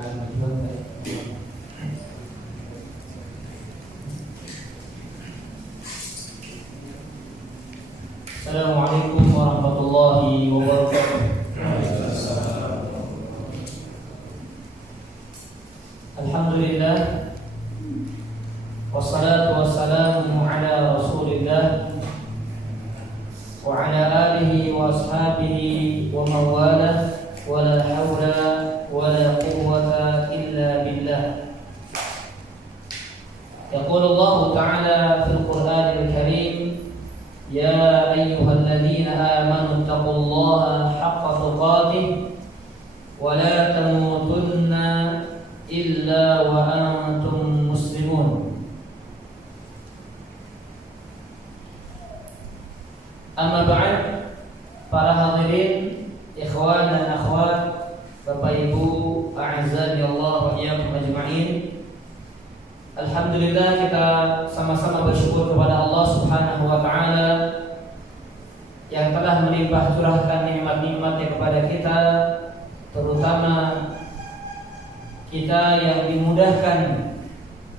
Assalamualaikum warahmatullahi wabarakatuh. Alhamdulillah, wassalatu wassalamu ala Rasulillah wa ala alihi wa ashabihi wa mawalah, wa la hawla wa la quwwata illa billah. Yaqulu Allah Ta'ala fil Qur'anil Karim, ya ayyuhalladzina amanu taqullaha haqqa tuqatih wa la tamutunna illa wa antum muslimun. Amma ba'd, para hadirin, ikhwan dan akhwat, Bapak Ibu, a'azzani Allah wa iyyakum ajma'in. Alhamdulillah, kita sama-sama bersyukur kepada Allah Subhanahu wa taala yang telah melimpah curahkan nikmat-nikmatnya kepada kita, terutama kita yang dimudahkan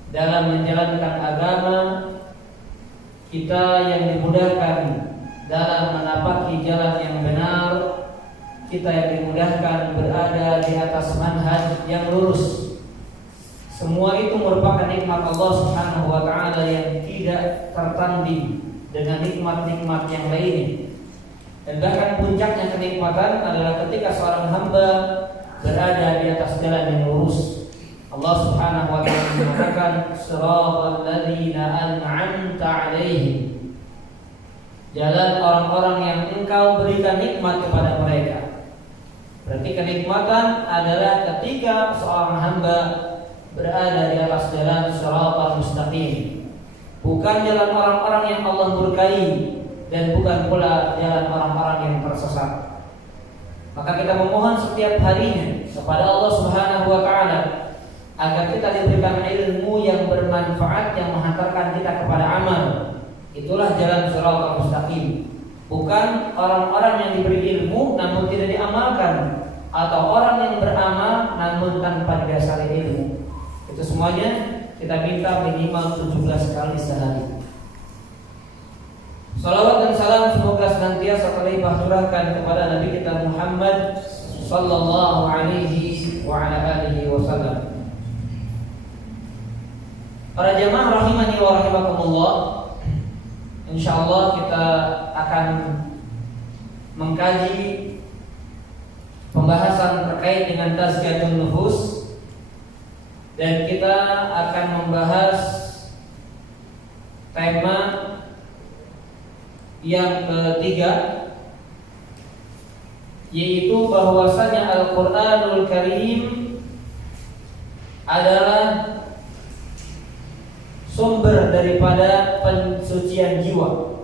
dalam menjalankan agama, kita yang dimudahkan dalam menapaki jalan yang benar, kita yang dimudahkan berada di atas manhaj yang lurus. Semua itu merupakan nikmat Allah Subhanahu wa taala yang tidak tertanding dengan nikmat-nikmat yang lainnya. Dan bahkan puncaknya kenikmatan adalah ketika seorang hamba berada di atas jalan yang lurus. Allah Subhanahu wa taala mengatakan, "Shiratal ladzina an'amta 'alaihim." Jalan orang-orang yang Engkau berikan nikmat kepada mereka. Berarti kenikmatan adalah ketika seorang hamba berada di atas jalan shiratal mustaqim, bukan jalan orang-orang yang Allah murkai, dan bukan pula jalan orang-orang yang tersesat. Maka kita memohon setiap harinya kepada Allah Subhanahu wa taala agar kita diberikan ilmu yang bermanfaat yang menghantarkan kita kepada amal. Itulah jalan shiratal mustaqim. Bukan orang-orang yang diberi ilmu namun tidak diamalkan, atau orang yang beramal namun tanpa didasari ilmu. Itu semuanya kita minta minimal 17 kali sehari. Salawat dan salam semoga senantiasa terlimpah curahkan kepada Nabi kita Muhammad sallallahu alaihi wa ala alihi wasallam. Para jamaah rahimani wa rahimakumullah, insyaallah kita akan mengkaji pembahasan terkait dengan tazkiyatun nufus, dan kita akan membahas tema yang ketiga, yaitu bahwasanya Al-Qur'anul Karim adalah sumber daripada pensucian jiwa.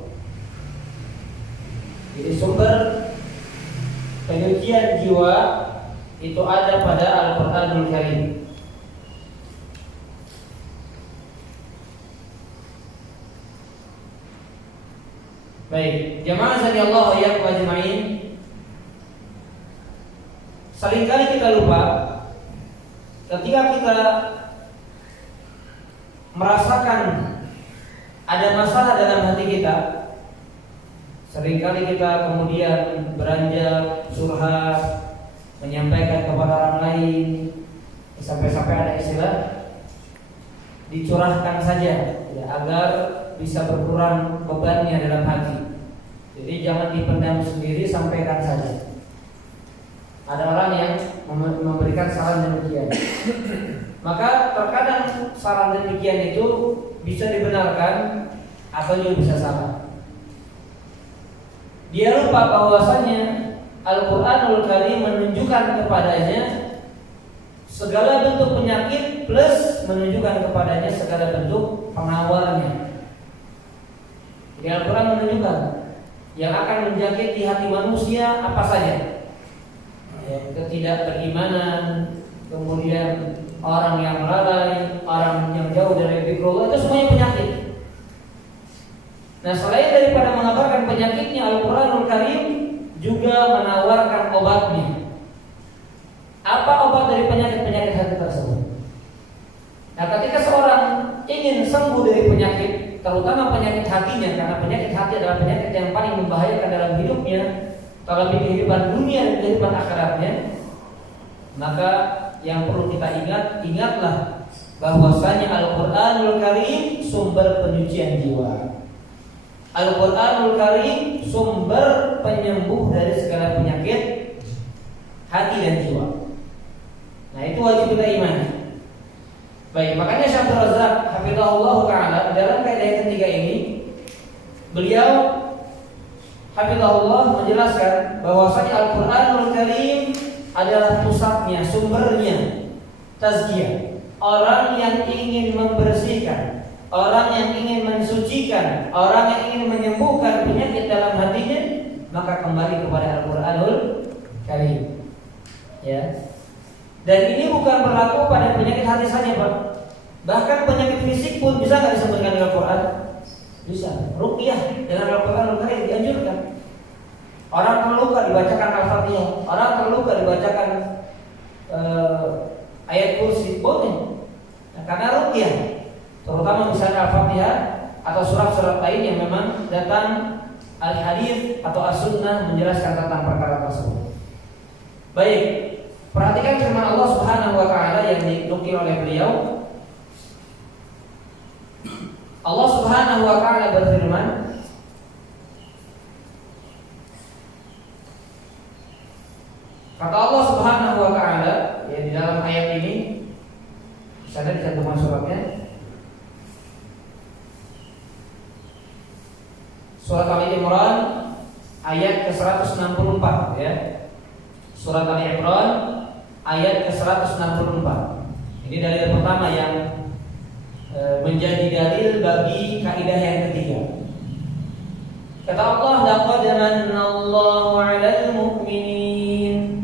Jadi sumber penyucian jiwa itu ada pada Al-Qur'anul Karim. Baik, jamaah sekalian ya ajma'in. Seringkali kita lupa ketika kita merasakan ada masalah dalam hati kita. Seringkali kita kemudian beranjak curhat, menyampaikan kepada orang lain, sampai-sampai ada istilah dicurahkan saja ya, agar bisa berkurang bebannya dalam hati. Jadi jangan dipendam sendiri, sampaikan saja. Ada orang yang memberikan saran demikian. Maka terkadang saran demikian itu bisa dibenarkan atau juga bisa salah. Dia lupa bahwasanya Al-Qur'anul Karim menunjukkan kepadanya segala bentuk penyakit plus menunjukkan kepadanya segala bentuk pengawarnya. Jadi Al-Quran menunjukkan yang akan menjangkiti hati manusia apa saja, ketidakberimanan, kemudian orang yang lalai, orang yang jauh dari zikrullah, itu semuanya penyakit. Nah, selain daripada mengabarkan penyakitnya, Al-Qur'anul Karim juga menawarkan obatnya. Apa obat dari penyakit-penyakit hati terutama penyakit hatinya, karena penyakit hati adalah penyakit yang paling membahayakan dalam hidupnya, dalam kehidupan dunia dan kehidupan akhiratnya. Maka yang perlu kita ingatlah bahwasanya Al-Qur'anul Karim sumber penyucian jiwa. Al-Qur'anul Karim sumber penyembuh dari segala penyakit hati dan jiwa. Nah, itu wajib kita imani. Baik, makanya Syekh Abdul Razak hafizahullah taala dalam kaidah yang ketiga ini, beliau hafizahullah menjelaskan bahwasanya Al-Qur'anul Karim adalah pusatnya, sumbernya tazkiyah. Orang yang ingin membersihkan, orang yang ingin mensucikan, orang yang ingin menyembuhkan penyakit dalam hatinya, maka kembali kepada Al-Qur'anul Karim. Ya. Dan ini bukan berlaku pada penyakit hati saja, Pak. Bahkan penyakit fisik pun bisa nggak disembuhkan dengan Al-Quran? Bisa. Ruqyah dengan Al-Quran Al-Karim dianjurkan. Orang terluka dibacakan Al-Fatihah, orang terluka dibacakan ayat kursi, boleh. Nah, karena ruqyah, terutama misalnya Al-Fatihah atau surat-surat lain yang memang datang al-hadits atau as-sunnah menjelaskan tentang perkara tersebut. Baik. Perhatikan firman Allah Subhanahu wa taala yang dinukil oleh beliau. Allah Subhanahu wa taala berfirman, kata Allah Subhanahu wa taala ya di dalam ayat ini, sana dicantumkan suratnya. Surat Ali Imran ayat ke-164 ya. Surat Ali Imran ayat ke-164. Ini dalil pertama yang menjadi dalil bagi kaidah yang ketiga. Kata Allah, laqad manallahu 'alal mu'minin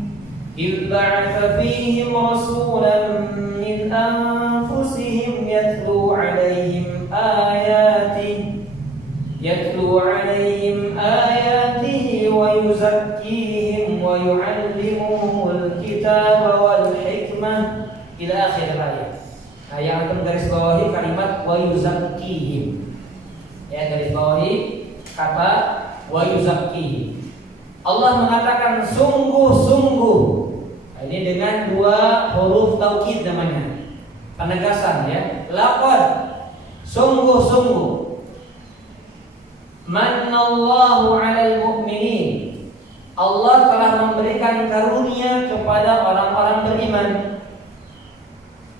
idh ba'atha fihim rasulan min anfusihim yatlu 'alaihim ayatihi wa yuzakkihim wa yu'allimuhumul kitaba wal hikmah ila akhir ayat. Nah, yang akan garis bawahi kalimat wa yuzakkihim. Ya, garis bawahi kata wa yuzakkihim. Allah mengatakan sungguh-sungguh. Nah, ini dengan dua huruf taukid namanya. Penegasan ya. Laqad, sungguh-sungguh. Manallahu 'alal mu'minin. Allah telah memberikan karunia kepada orang-orang beriman.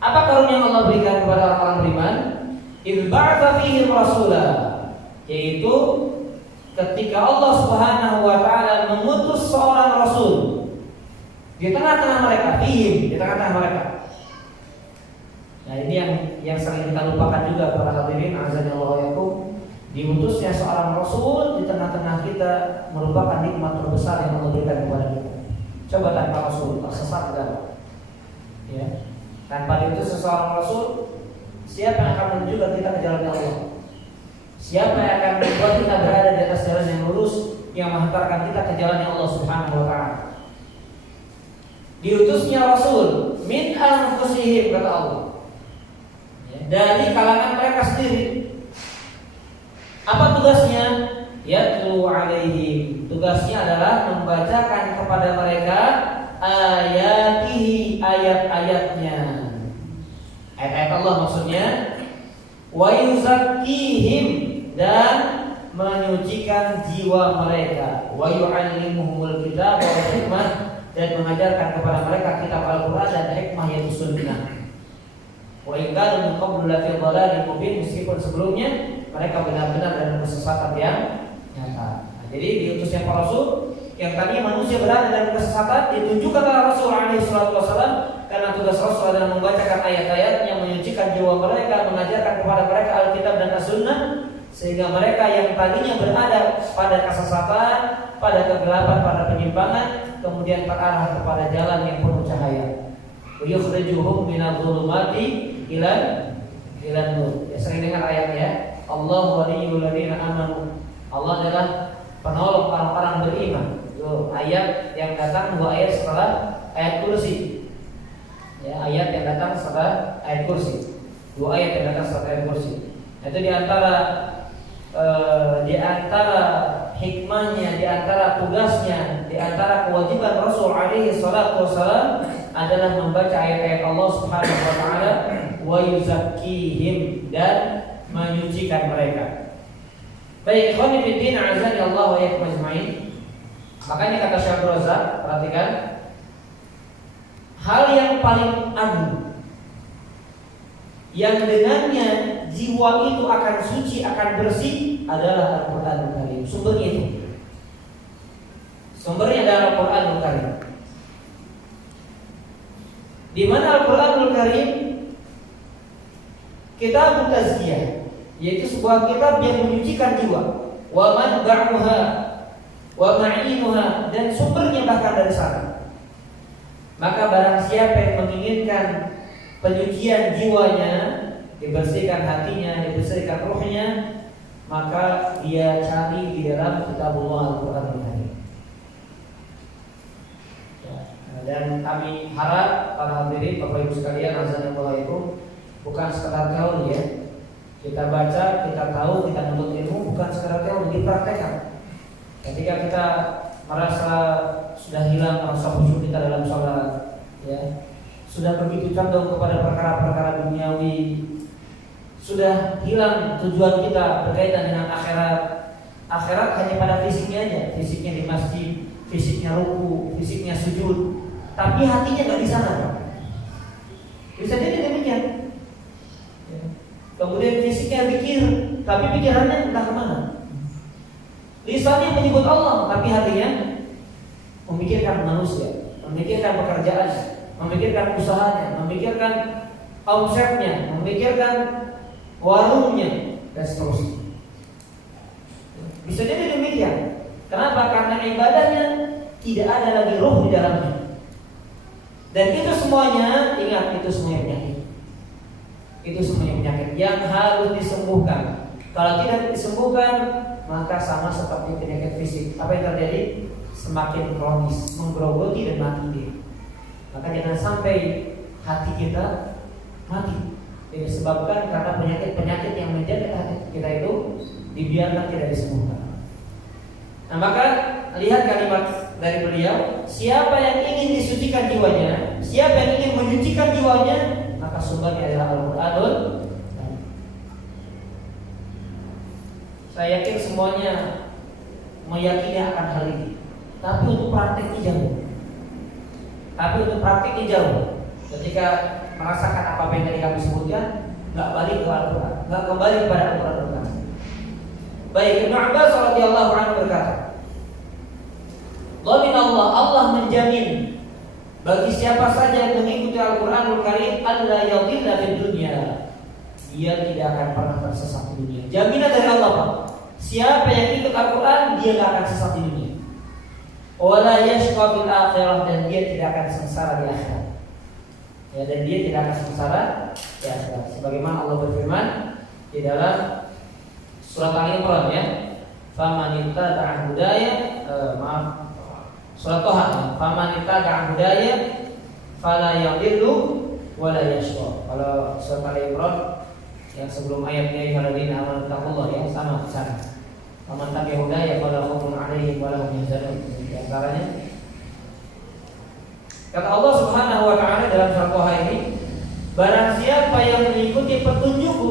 Apa karunia yang Allah berikan kepada orang-orang beriman? Idz ba'atsa fihim rasula, yaitu ketika Allah Subhanahu wa taala mengutus seorang rasul di tengah-tengah mereka, di tengah-tengah mereka. Nah, ini yang sering kita lupakan juga para hadirin azanillahu yakum. Diutusnya seorang rasul di tengah-tengah kita merupakan nikmat terbesar yang Allah berikan kepada kita. Coba tanpa rasul tersesat dalam. Ya. Tanpa diutus seseorang rasul, siapa yang akan menunjukkan kita ke jalan Allah? Siapa yang akan membuat kita berada di atas jalan yang lurus, yang menghantarkan kita ke jalan Allah Subhanahu wa taala? Diutusnya rasul min anfusihim, kata Allah. Ya, dari kalangan mereka sendiri. Apa tugasnya? Yatlu 'alaihim. Tugasnya adalah membacakan kepada mereka ayatihi, ayat-ayatnya. Ayat-ayat Allah maksudnya. Wa yuzakkihim, dan menyucikan jiwa mereka. Wa yu'allimuhumul kitab wal hikmah, dan mengajarkan kepada mereka kitab Al-Qur'an dan hikmah yaitu sunnah. Wa in kanu min qablu la fi dhalalin mubin, meskipun sebelumnya mereka benar-benar dalam kesesatan yang nyata. Nah, jadi diutusnya para rasul yang tadinya manusia berada dalam kesesatan ditunjukkan oleh Rasul alaihi salatu wasallam, karena tugas Rasul adalah membacakan ayat-ayat yang menyucikan jiwa mereka, mengajarkan kepada mereka Alkitab dan As-Sunnah, sehingga mereka yang tadinya berada pada kesesatan, pada kegelapan, pada penyimpangan, kemudian terarah kepada jalan yang penuh cahaya. Yukhrijuhum minadh-dhulumati ila nur. Ya, sering dengar ayatnya. Allahu waliyyul ladzina amanu. Allah adalah penolong orang-orang beriman. Itu ayat yang datang dua ayat setelah ayat kursi. Ya, ayat yang datang setelah ayat kursi. Dua ayat yang datang setelah ayat kursi. Itu di antara di antara hikmahnya, di antara tugasnya, di antara kewajiban Rasul alaihi salatu wasallam adalah membaca ayat-ayat Allah Subhanahu wa taala wa yuzakkihim, dan menyucikan mereka. Baik, ikhwan fillah, azani Allah wa iyyakum ajmain. Makanya kata Syekh Razak, perhatikan, hal yang paling agung yang dengannya jiwa itu akan suci, akan bersih adalah Al-Qur'anul Karim. Sumbernya itu. Sumbernya adalah Al-Qur'anul Karim. Di mana Al-Qur'anul Karim kitab tazkiyah, yaitu sebuah kitab yang menyucikan jiwa, wa manba'uha wa ma'inuha, dan sumbernya bahkan dari sana. Maka barang siapa yang menginginkan penyucian jiwanya, dibersihkan hatinya, dibersihkan ruhnya, maka dia cari di dalam kitabullah Al-Qur'anul Karim. Dan kami harap para hadirin Bapak Ibu sekalian, azanillah, itu bukan sekedar teori ya. Kita baca, kita tahu, kita menuntut ilmu, bukan sekedar teori, dipraktekkan. Ketika kita merasa sudah hilang rasa khusyuk kita dalam sholat, ya, sudah begitu condong kepada perkara-perkara duniawi, sudah hilang tujuan kita berkaitan dengan akhirat. Akhirat hanya pada fisiknya aja, fisiknya di masjid, fisiknya ruku, fisiknya sujud, tapi hatinya nggak di sana, Pak. Bisa jadi demikian. Kemudian fisiknya pikir, tapi pikirannya entah kemana. Lisannya menyebut Allah, tapi hatinya memikirkan manusia, memikirkan pekerjaannya, memikirkan usahanya, memikirkan omsetnya, memikirkan warungnya, dan seterusnya. Bisa jadi demikian. Kenapa? Karena ibadahnya tidak ada lagi ruh di dalamnya. Dan itu semuanya, ingat, itu semuanya penyakit. Itu semuanya penyakit yang harus disembuhkan. Kalau tidak disembuhkan, maka sama seperti penyakit fisik. Apa yang terjadi? Semakin kronis, menggerogoti dan mati dia. Maka jangan sampai hati kita mati. Ini disebabkan karena penyakit-penyakit yang menjaga hati kita itu dibiarkan tidak disembuhkan. Nah, maka lihat kalimat dari beliau, siapa yang ingin disucikan jiwanya, siapa yang ingin menyucikan jiwanya, maka sumbernya adalah Al-Qur'anul. Saya yakin semuanya meyakini akan hal ini, tapi untuk praktiknya jauh. Ketika merasakan apa yang tadi kami sebutkan, nggak balik ke Al-Quran, nggak kembali kepada Al-Quran. Baik, Ibnu Abbas radhiyallahu anhu berkata, Allah menjamin bagi siapa saja yang mengikuti Al-Quranul Karim, alla yadhilla fid dunya, dia tidak akan pernah tersesat di dunia. Jaminan dari Allah, Pak. Siapa yang ikut Al-Quran, dia tidak akan sesat di dunia. Wala yashqa fil akhirah, dan dia tidak akan sengsara di akhirat. Ya, dan dia tidak akan sengsara di akhirat. Sebagaimana Allah berfirman di dalam surat Al-Imran, ya, faman ittaba'a hudaya, surat Toha, faman ittaba'a hudaya fala yadhillu wala yashqa. Kalau surat Al-Imran yang sebelum ayatnya alladzina amanu taqullaha, ya, sama di sana. Faman tabi'a hudaya fala khaufun 'alaihim wa lahum yahzanun. Di antaranya kata Allah Subhanahu wa taala dalam surat Toha ini, barang siapa yang mengikuti petunjukku,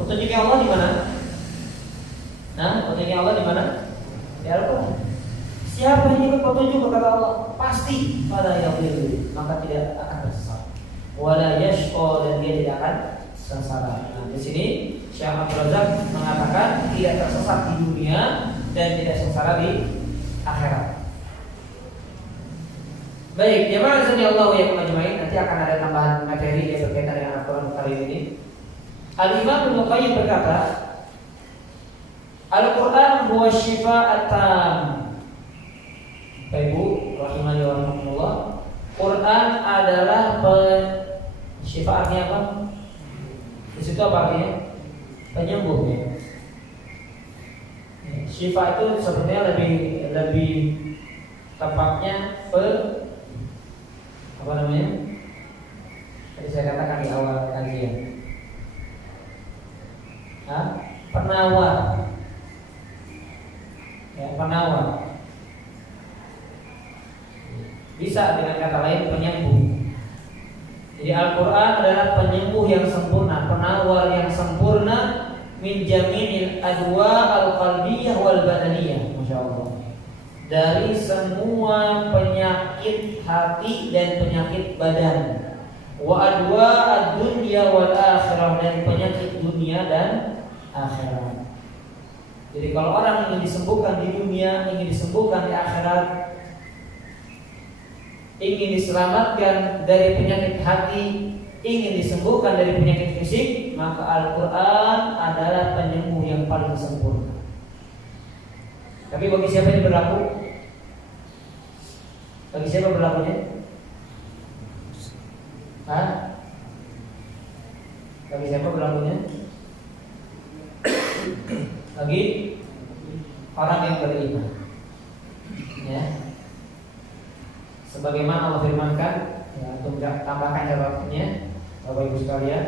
petunjuknya Allah di mana? Nah, petunjuknya Allah di mana? Di Al-Qur'an. Siapa yang ikut petunjuk kata Allah, pasti pada yang diri, maka tidak akan tersesat. Wala yashqa, dan dia tidak akan sengsara. Nah, di sini Syekh Abdul Razak mengatakan tidak tersesat di dunia dan tidak sengsara di akhirat. Baik, jemaah sekalian yang majmu'in, nanti akan ada tambahan materi yang berkaitan dengan Al-Qur'an kali ini. Al-Imam Ibnu Qayyim berkata, Al-Qur'an huwa syifa'at tam. Bapak Ibu rahimani wa rahimakumullah, Quran adalah syifaatnya apa? Di situ apa artinya? Penyembuh, ya. Syifa itu sebenarnya lebih tepatnya apa namanya? Tadi saya katakan di awal kajian. Penawar. penawar. Bisa dengan kata lain penyembuh. Jadi Al-Quran adalah penyembuh yang sempurna, penawar yang sempurna min jaminil adwa al-qalbiyah wal badaniyah. Masya Allah. Dari semua penyakit hati dan penyakit badan. Wa adwa ad-dunya wal akhirah, dan penyakit dunia dan akhirat. Jadi kalau orang ingin disembuhkan di dunia, ingin disembuhkan di akhirat, ingin diselamatkan dari penyakit hati, ingin disembuhkan dari penyakit fisik, maka Al-Quran adalah penyembuh yang paling sempurna. Tapi bagi siapa ini berlaku? Bagi siapa berlakunya? Hah? Bagi siapa berlakunya? Bagi orang yang beriman. Ya. Sebagaimana Allah firmankan, ya, untuk tambahkan jawabnya, Bapak Ibu sekalian,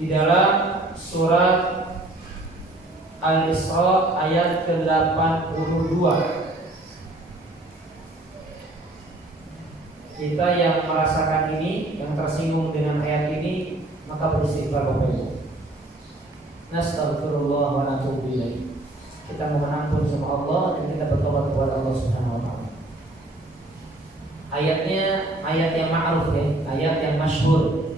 di dalam surat Al-Isra ayat ke-82. Kita yang merasakan ini, yang tersinggung dengan ayat ini, maka beristighfar Bapak Ibu. Nastaghfirullah wa natubu ilaih. Kita mohon ampun sama Allah dan kita bertobat kepada Allah Subhanahu wa taala. Ayatnya ayat yang ma'ruf ya, ayat yang masyhur.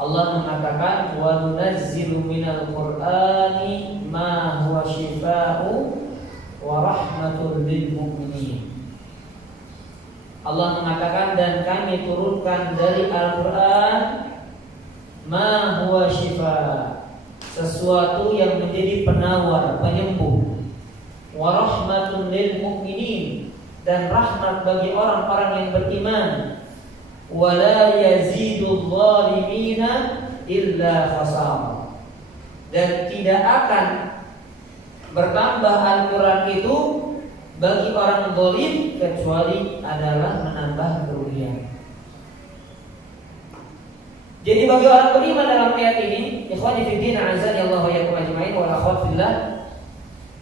Allah mengatakan wa nunazzilu minal qur'ani ma huwa syifaa'u wa rahmatul lil mu'minin. Allah mengatakan dan kami turunkan dari Al-Qur'an ma huwa syifaa', sesuatu yang menjadi penawar, penyembuh, wa rahmatun lil mu'minin, dan rahmat bagi orang-orang yang beriman, wa la yazidul zalimina illa khasara, dan tidak akan bertambah Al-Quran itu bagi orang zalim kecuali adalah menambah kerugian. Jadi bagi orang beriman dalam ayat ini, ikhwani fi din azza Allah wa yakum ajmain wa akhwat fillah,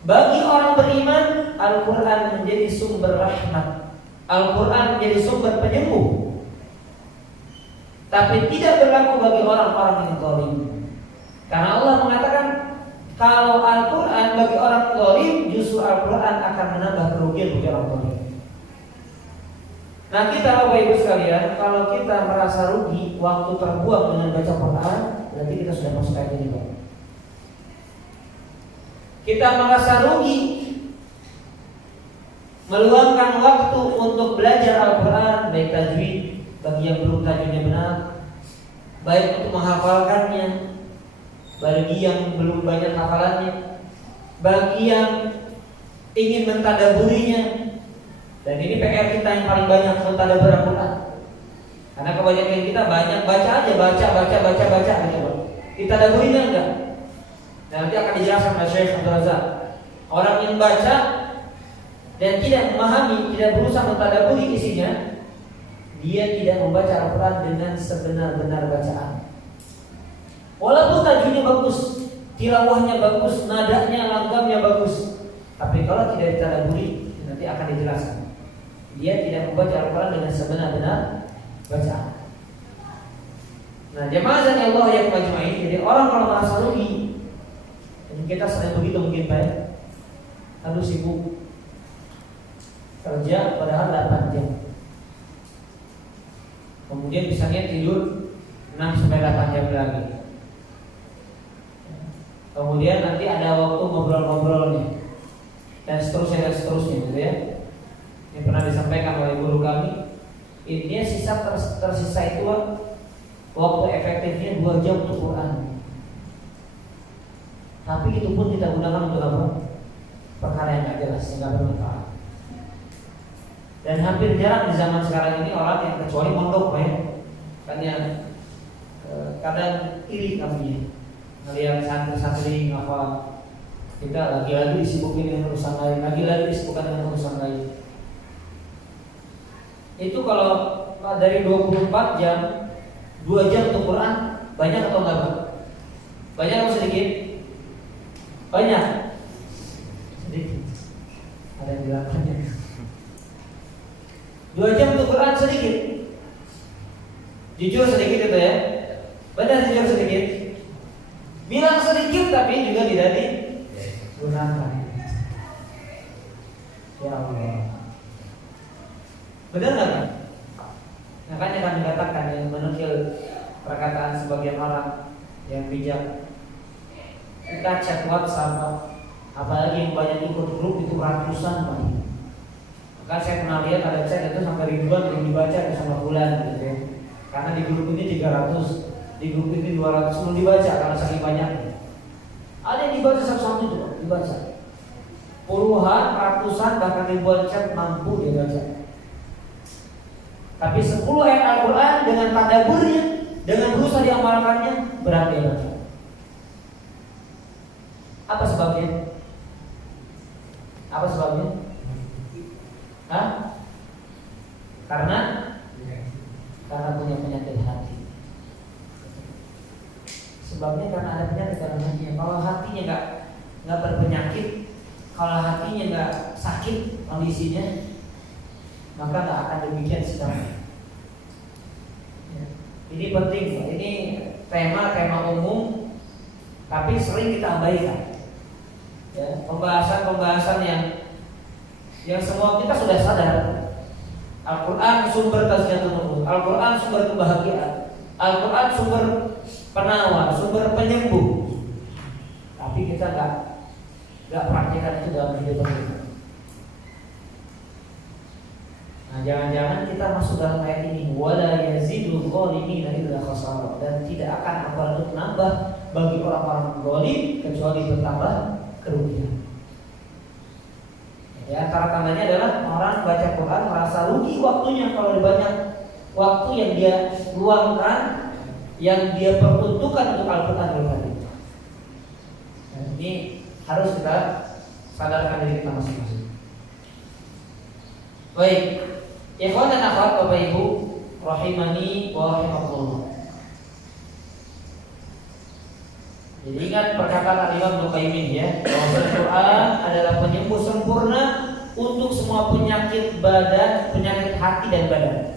bagi orang beriman Al-Qur'an menjadi sumber rahmat, Al-Qur'an menjadi sumber penyembuh. Tapi tidak berlaku bagi orang-orang yang zalim. Karena Allah mengatakan kalau Al-Qur'an bagi orang zalim, justru Al-Qur'an akan menambah kerugian bagi orang zalim. Nah kita Bapak Ibu sekalian, kalau kita merasa rugi waktu terbuang dengan baca Quran, berarti kita sudah masuk ayat ini, Pak. Kita merasa rugi meluangkan waktu untuk belajar Al-Quran, baik tajwid bagi yang belum tajwidnya benar, baik untuk menghafalkannya bagi yang belum banyak hafalannya, bagi yang ingin mentadaburinya. Dan ini PR kita yang paling banyak mentadabur Al-Quran. Karena kebanyakan kita banyak baca aja, baca gitu. Kita tadaburinya enggak. Nanti akan dijelaskan oleh Syekh Abdul Razak. Orang yang baca dan tidak memahami, tidak berusaha mentadaburi isinya, dia tidak membaca Al-Quran dengan sebenar-benar bacaan. Walaupun tajwidnya bagus, tilawahnya bagus, nadanya, langgamnya bagus, tapi kalau tidak ditadaburi, nanti akan dijelaskan, dia tidak membaca Al-Quran dengan sebenar-benar bacaan. Nah, jemaah azan Allah yang majmu'in, jadi orang kalau merasa rugi, dan kita sering begitu mungkin Pak, lalu sibuk kerja padahal 8 jam, kemudian misalnya tidur 6-8 jam lagi, kemudian nanti ada waktu ngobrol-ngobrolnya, dan seterusnya gitu ya. Yang pernah disampaikan oleh guru kami, ini sisa tersisa itu waktu efektifnya 2 jam untuk Quran. Tapi itu pun kita gunakan untuk apa? Perkara yang tidak jelas, yang tidak bermanfaat. Dan hampir jarang di zaman sekarang ini orang yang kecuali mondok ya, kan yang kadang iri kami melihat santri-santri apa, kita lagi-lagi disibukin dengan urusan lain, lagi-lagi disibukkan dengan urusan lain. Itu kalau dari 24 jam 2 jam untuk Quran, banyak atau enggak? Banyak atau sedikit? Banyak. Sedikit. Ada yang bilang banyak. 2 jam untuk Quran sedikit. Jujur sedikit itu ya. Benar jujur sedikit. Bilang sedikit tapi juga tidak digunakan. Ya Allah. Benar nggak? Makanya kan dikatakan yang menukil perkataan sebagian orang yang bijak. Kita chat WhatsApp, apalagi yang banyak ikut grup itu ratusan banyak. Maka saya pernah lihat ada chat itu sampai ribuan belum dibaca sama bulan gitu ya. Karena di grup ini 300, di grup ini 200 belum dibaca karena saking banyaknya. Ada yang dibaca satu-satu juga dibaca. Puluhan, ratusan, bahkan ribuan chat mampu dibaca. Tapi 10 ayat Al-Quran dengan tadaburnya, dengan berusaha diamalkannya, berat dia baca. Apa sebabnya? Apa sebabnya? Hah? Karena punya penyakit hati. Sebabnya karena ada penyakit dalam hatinya. Kalau hatinya nggak berpenyakit, kalau hatinya nggak sakit kondisinya, maka nggak akan demikian sekarang. Ini penting, ini tema umum, tapi sering kita abaikan. Ya, pembahasan yang semua kita sudah sadar. Al-Quran sumber tazkiyatun nufus, Al-Quran sumber kebahagiaan, Al-Quran sumber penawar, sumber penyembuh. Tapi kita nggak praktikkan itu dalam hidup kita. Nah, jangan-jangan kita masuk dalam ayat ini wala yazidul zalimina illa khasara, dan tidak akan Al-Quran itu menambah bagi orang-orang zalim kecuali bertambah kerugian. Ya, antara tandanya adalah orang baca Quran merasa rugi waktunya kalau banyak waktu yang dia luangkan, yang dia peruntukkan untuk Al-Quran berkali. Nah, ini harus kita sadarkan diri kita masing-masing. Baik, ikhwan dan akhwat Bapak Ibu rahimani wa rahimakumullah. Jadi ingat perkataan Imam Ibnu Qayyim ya, bahwa Al-Quran adalah penyembuh sempurna untuk semua penyakit badan, penyakit hati dan badan.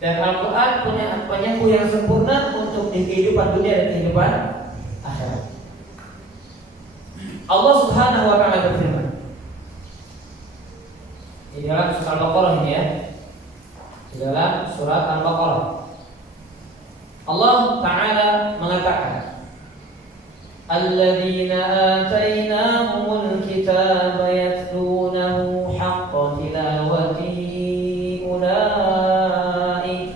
Dan Al-Quran punya penyembuh yang sempurna untuk di kehidupan dunia dan kehidupan akhirat. Allah Subhanahu wa taala berfirman di dalam surat Al-Baqarah ini ya. Di dalam surat Al-Baqarah Allah Ta'ala mengatakan alladzina atainahumul kitaba yatlunahu haqqa tilawatihi ulaika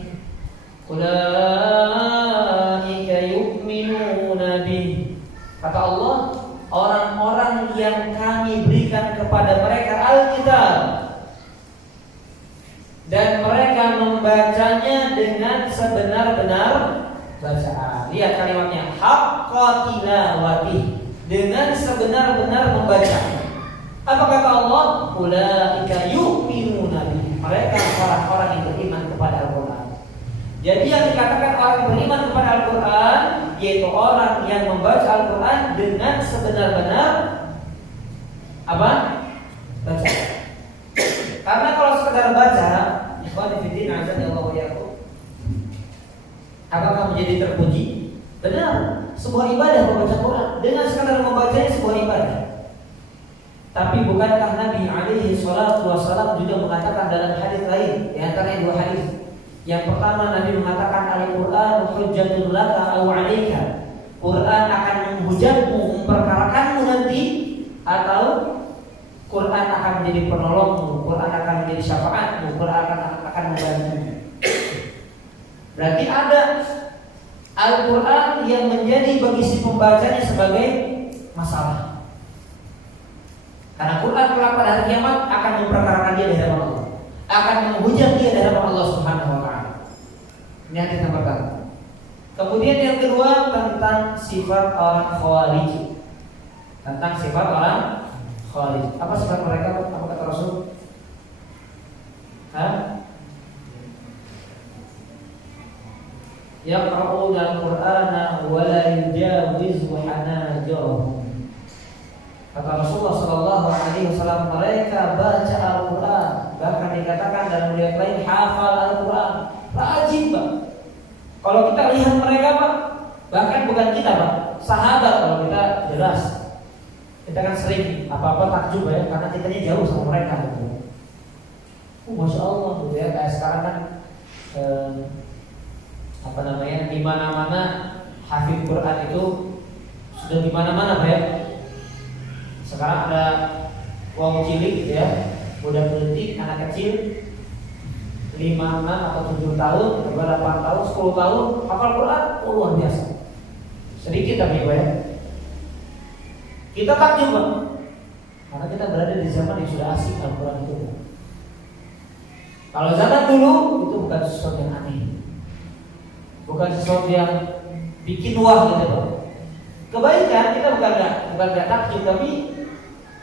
yu'minuna bih. Kata Allah, orang-orang yang kami berikan kepada mereka Alkitab dan mereka membacanya dengan sebenar-benar bacaan. Lihat kalimatnya, haqqa tilawati, dengan sebenar-benar membaca. Apa kata Allah? Ulaika yu'minuna bihi, mereka orang-orang yang beriman kepada Al-Quran. Jadi yang dikatakan orang yang beriman kepada Al-Quran yaitu orang yang membaca Al-Quran dengan sebenar-benar apa? Baca. Karena kalau sekedar baca, ikhwan fillah azza wa jalla, apakah menjadi terpuji? Benar, sebuah ibadah membaca Quran. Dengan sekadar membacanya sebuah ibadah. Tapi bukankah Nabi alaihi salatu wasallam juga mengatakan dalam hadis lain, di antaranya 2 hadis. Yang pertama Nabi mengatakan Al-Quran hujjatul laka aw 'alaika. Quran akan menghujatmu, memperkarakanmu nanti, atau Quran akan menjadi penolongmu, Quran akan menjadi syafaatmu, Quran akan membantumu. Berarti ada Al-Quran yang menjadi bagi si pembacanya sebagai masalah. Karena Quran kelak pada hari kiamat akan memperkarakan dia di hadapan Allah, akan menghujat dia di hadapan Allah Subhanahu wa taala. Ini hadis yang pertama. Kemudian yang kedua tentang sifat orang Khawarij. Tentang sifat orang Khawarij. Apa sifat mereka? Apa kata Rasul? Yaqra'una al-Qur'ana wa la yujawizu hanajirahum. Alaihi Wasallam mereka baca Al-Quran, bahkan dikatakan dalam riwayat lain hafal Al-Quran, rajin Pak. Kalau kita lihat mereka Pak, bahkan bukan kita Pak, sahabat kalau kita jelas, kita kan sering apa-apa takjub ya, karena kitanya jauh sama mereka gitu. Masya Allah gitu ya, kayak sekarang kan di mana-mana hafid Quran itu sudah di mana-mana Pak ya. Sekarang ada wong cilik gitu ya, budak detik, anak kecil 5, 6 atau 7 tahun, 8 tahun, 10 tahun hafal Quran, luar biasa. Sedikit tapi Pak ya. Kita takjub Pak, karena kita berada di zaman yang sudah asik Al-Quran itu. Kalau zaman dulu itu bukan sesuatu yang aneh, bukan sesuatu yang bikin wah gitu Pak. Kebaikan kita bukan nggak takjub, tapi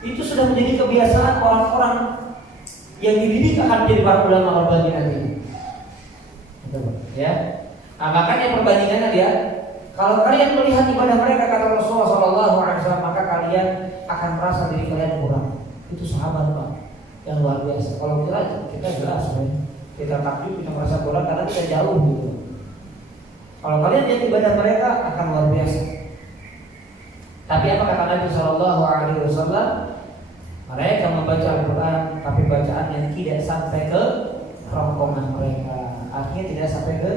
itu sudah menjadi kebiasaan orang-orang yang dididik akan menjadi para ulama al-bani nanti. Ya. Nah, makanya perbandingannya dia, kalau kalian melihat ibadah mereka kata Rasulullah SAW, maka kalian akan merasa diri kalian kurang. Itu sahabat Pak yang luar biasa. Kalau kita jelas kita takjub, kita merasa kurang karena kita jauh gitu. Kalau kalian lihat ibadah mereka akan luar biasa. Tapi apa kata Nabi SAW? Mereka membaca Al-Quran, tapi bacaan yang tidak sampai ke kerongkongan mereka. Akhirnya tidak sampai ke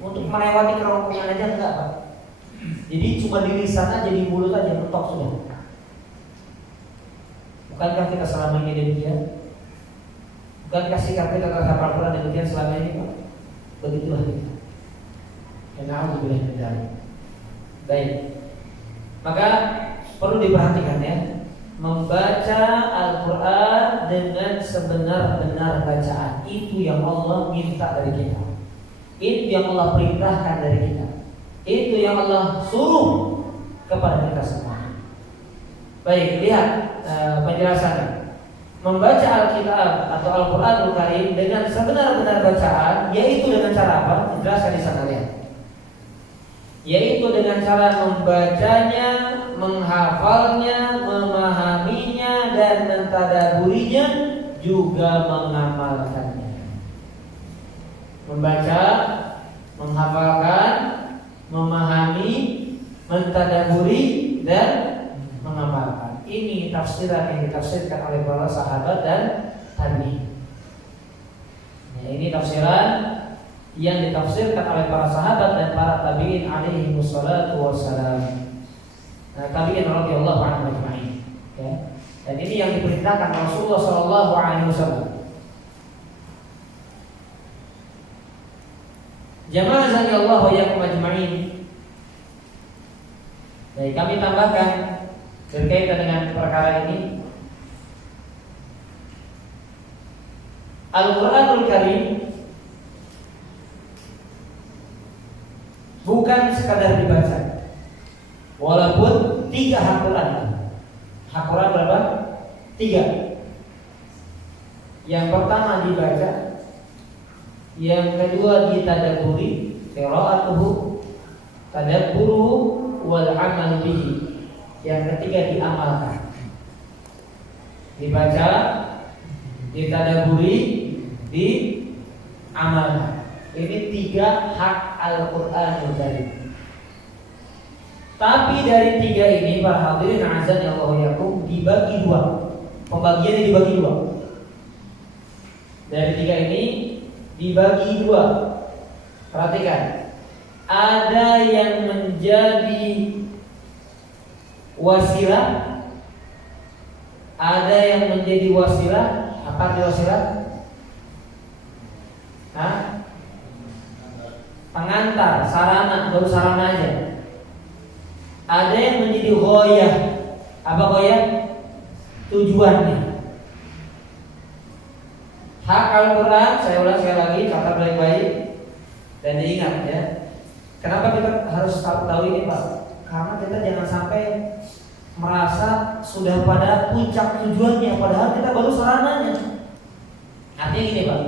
untuk melewati kerongkongan aja enggak Pak. Jadi cuma di lisan aja, di mulut aja mentok sudah. Bukankah kita selama ini demikian? Bukankah sikap kita terhadap Al-Quran demikian selama ini Pak? Begitulah kita. Ya na'udzubillah min dzalik. Baik. Maka perlu diperhatikan ya, membaca Al-Quran dengan sebenar-benar bacaan. Itu yang Allah minta dari kita, itu yang Allah perintahkan dari kita, itu yang Allah suruh kepada kita semua. Baik, lihat penjelasannya. Membaca Alkitab atau Al-Quranul Karim dengan sebenar-benar bacaan, yaitu dengan cara apa? Jelaskan di sana lihat. Yaitu dengan cara membacanya, menghafalnya, memahaminya, dan mentadaburinya, juga mengamalkannya. Membaca, menghafalkan, memahami, mentadaburi, dan mengamalkan. Ini tafsiran yang ditafsirkan oleh para sahabat dan tabi'in. Ya, ini tafsiran yang ditafsirkan oleh para sahabat dan para tabi'in alaihi wassalatu wassalam. Nah, tabi'in radhiyallahu anhum ajma'in. Ya. Dan ini yang diperintahkan Rasulullah sallallahu alaihi wasallam. Jamaah zakiyallahu wa iyyakum ajma'in. Baik, kami tambahkan berkaitan dengan perkara ini, Al-Quranul Karim bukan sekadar dibaca, walaupun 3 hak Quran. Hak Quran berapa? 3. Yang pertama dibaca, yang kedua ditadaburi, qira'atuhu, tadabburuhu, wal amal bihi. Yang ketiga diamalkan. Dibaca, ditadaburi, diamalkan. Ini 3 hak Al-Quranul Karim. Tapi dari 3 ini para hadirin azan ya Allah yakum dibagi 2. Pembagiannya dibagi 2. Dari 3 ini dibagi 2. Perhatikan. Ada yang menjadi wasilah, ada yang menjadi wasilah. Apa arti wasilah? Pengantar, sarana, baru sarana aja. Ada yang menjadi ghoyah. Apa ghoyah? Tujuannya. Hak Al-Quran, saya ulang sekali lagi, catat baik-baik dan diingat ya. Kenapa kita harus tahu ini Pak? Karena kita jangan sampai merasa sudah pada puncak tujuannya, padahal kita baru sarananya. Artinya gini Pak,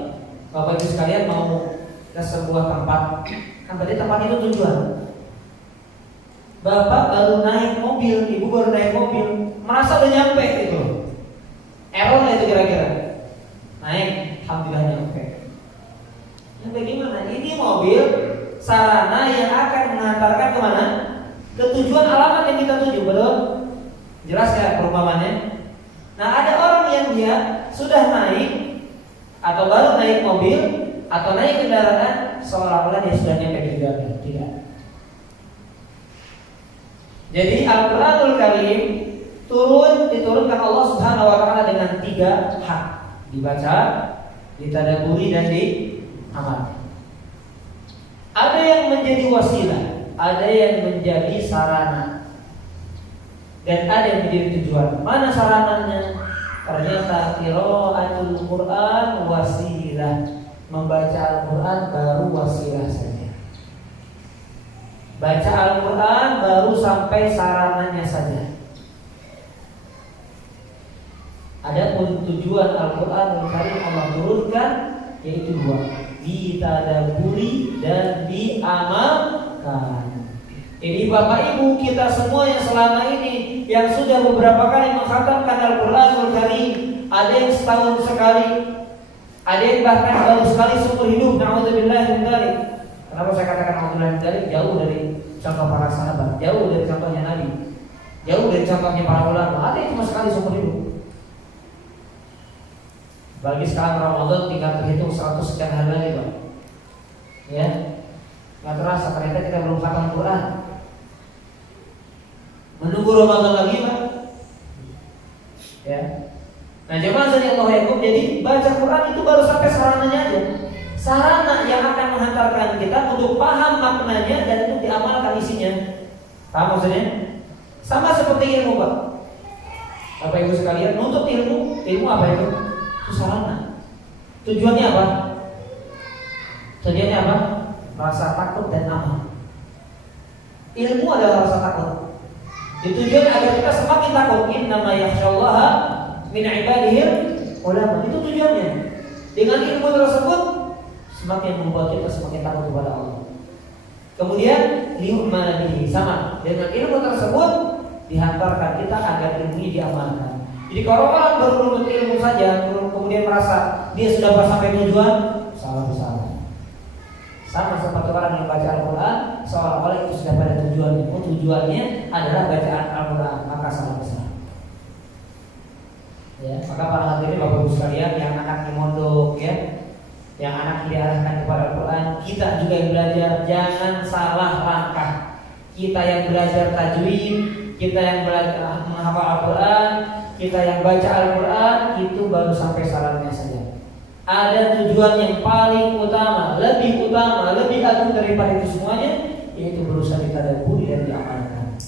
Bapak Ibu sekalian mau ke sebuah tempat, kan berarti tempat itu tujuan. Bapak baru naik mobil, Ibu baru naik mobil, merasa udah nyampe gitu. Error itu kira-kira naik, alhamdulillahnya oke. Nah, bagaimana? Ini mobil sarana yang akan mengantarkan kemana? Ke tujuan alamat yang kita tuju, betul? Jelas ya perumpamannya? Nah, ada orang yang dia sudah naik atau baru naik mobil atau naik kendaraan seolah-olah dia sudah nyampe di tujuan. Tidak. Jadi Al-Qur'anul Karim diturunkan Allah Subhanahu wa taala dengan 3 hak: dibaca, ditadaburi dan diamati. Ada yang menjadi wasilah, ada yang menjadi sarana, dan ada yang menjadi tujuan. Mana sarananya? Ternyata qiraatul Quran wasilah. Membaca Al-Quran baru wasilah saja. Baca Al-Quran baru sampai sarananya saja. Adapun tujuan Al-Quran Allah turunkan yaitu 2: ditadaburi dan diamalkan. Ini Bapak Ibu kita semua yang selama ini yang sudah beberapa kali mengkhatamkan Al-Quranul Karim, ada yang setahun sekali, ada yang bahkan baru sekali seumur hidup. Na'udzubillah min dzalik. Kenapa saya katakan na'udzubillah min dzalik? Jauh dari contoh para sahabat, jauh dari contohnya Nabi, jauh dari contohnya para ulama. Ada yang cuma sekali seumur hidup. Bagi sekarang Ramadan tinggal terhitung 100 sekian hari lagi, Pak. Ya, nggak terasa ternyata kita belum khatam Quran. Menunggu Ramadan lagi, Pak. Ya. Nah, jemaah sekalian Allah yakum, jadi baca Quran itu baru sampai sarananya aja. Sarana yang akan menghantarkan kita untuk paham maknanya dan untuk diamalkan isinya. Paham maksudnya? Sama seperti ilmu, Pak. Bapak Ibu sekalian, nuntut ilmu apa itu? Itu sarana. Tujuannya apa? Tujuannya apa? Rasa takut dan amal. Ilmu adalah rasa takut. Ditujuan agar kita semakin takut. Innama yakhsyallaha min ibadihil ulama. Itu tujuannya. Dengan ilmu tersebut semakin membuat kita semakin takut kepada Allah. Kemudian liu'mana bihi, sama dengan ilmu tersebut dihantarkan kita agar ilmu ini diamalkan. Jadi kalau orang baru menuntut ilmu saja kemudian merasa dia sudah sampai tujuan, salah besar. Sama seperti orang yang baca Al-Quran seolah-olah itu sudah pada tujuannya. Tujuannya adalah bacaan Al-Quran, maka salah besar. Ya, maka para hadirin Bapak Ibu sekalian yang anaknya mondok, ya, yang anak diarahkan kepada Al-Quran, kita juga yang belajar jangan salah langkah. Kita yang belajar tajwid, kita yang belajar menghafal Al-Quran, kita yang baca Al-Quran, itu baru sampai syaratnya saja. Ada tujuan yang paling utama, lebih agung daripada itu semuanya, yaitu berusaha ditadaburi dan diamalkan.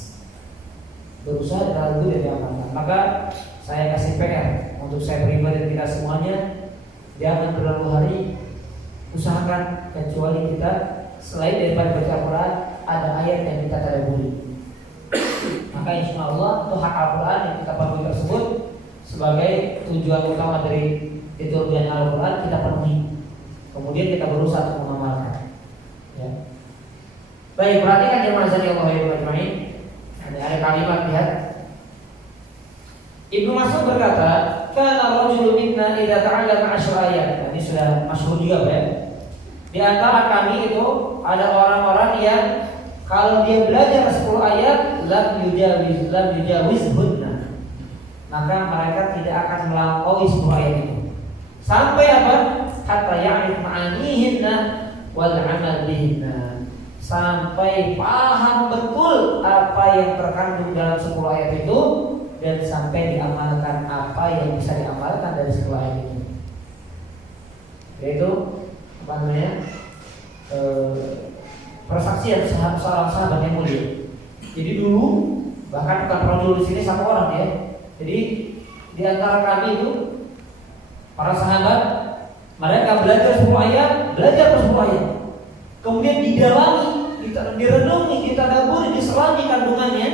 Berusaha ditadaburi dan diamalkan. Maka saya kasih PR untuk saya pribadi dan kita semuanya, jangan terlalu hari usahakan kecuali kita selain daripada baca Al-Quran ada ayat yang kita tadaburi. Maka insya Allah itu hak Al-Quran yang kita pahami tersebut sebagai tujuan utama dari diturunkan Al-Quran kita penuhi. Kemudian kita berusaha untuk mengamalkan. Ya. Baik, perhatikan jemaah sekalian Allah ajma'in. Ada kalimat, lihat. Ibnu Mas'ud berkata, "Kana rajulun minna idza ta'allama 10 ayat." Ini sudah masyhur juga, Pak. Di antara kami itu ada orang-orang yang kalau dia belajar 10 ayat lam yujawizhunna, maka mereka tidak akan melampaui 10 ayat itu. Sampai apa? Hatta ya'rif ma'anihinna wal 'amal bihinna. Sampai paham betul apa yang terkandung dalam 10 ayat itu dan sampai diamalkan apa yang bisa diamalkan dari 10 ayat itu. Yaitu apa namanya? Persaksian seorang sahabat yang mulia. Jadi dulu bahkan bukan rajul di sini satu orang ya. Jadi di antara kami itu para sahabat mereka belajar 10 ayat, kemudian didalami, direnungi, ditadaburi, diselami kandungannya,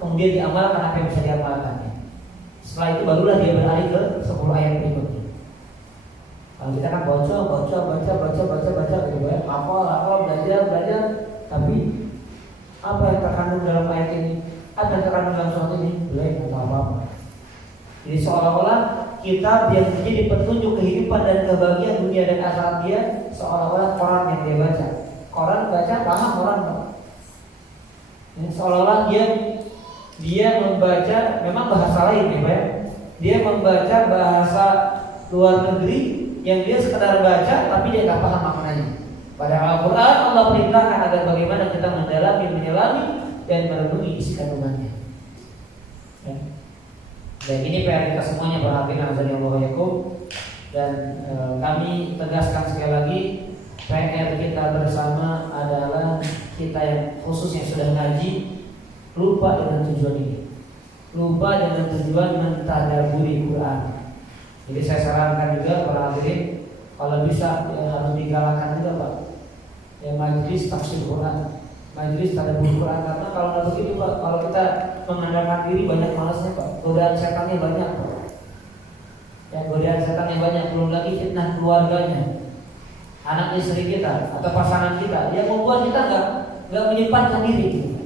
kemudian diamalkan apa yang bisa diamalkannya. Setelah itu barulah dia beralih ke 10 ayat berikutnya. Kalau kita kan baca gitu ya, hafal, belajar, tapi apa yang terkandung dalam ayat ini, apa yang terkandung dalam surat ini, belum apa-apa. Jadi seolah-olah kitab yang menjadi petunjuk kehidupan dan kebahagiaan dunia dan akhirat dia seolah-olah Quran yang dia baca. Quran baca paham orang. Seolah-olah dia membaca memang bahasa lain ya Pak ya. Dia membaca bahasa luar negeri yang dia sekedar baca tapi dia nggak paham maknanya. Pada Al-Quran Allah perintahkan agar bagaimana kita menyelami dan merenungi isi kandungannya. Ya. Dan ini PR kita semuanya perhatikan dan kami tegaskan sekali lagi PR kita bersama adalah kita yang khususnya sudah ngaji lupa dengan tujuan ini, lupa dengan tujuan mentadaburi Quran. Jadi saya sarankan juga para hadirin kalau bisa harus digalakan juga Pak, ya majelis tafsir Quran, majelis tadabbur Quran, karena kalau nggak begitu Pak, kalau kita mengandalkan diri banyak malasnya Pak, godaan setannya banyak Pak. Ya godaan setannya banyak, belum lagi fitnah keluarganya, anak istri kita atau pasangan kita yang membuat kita nggak menyimpankan diri.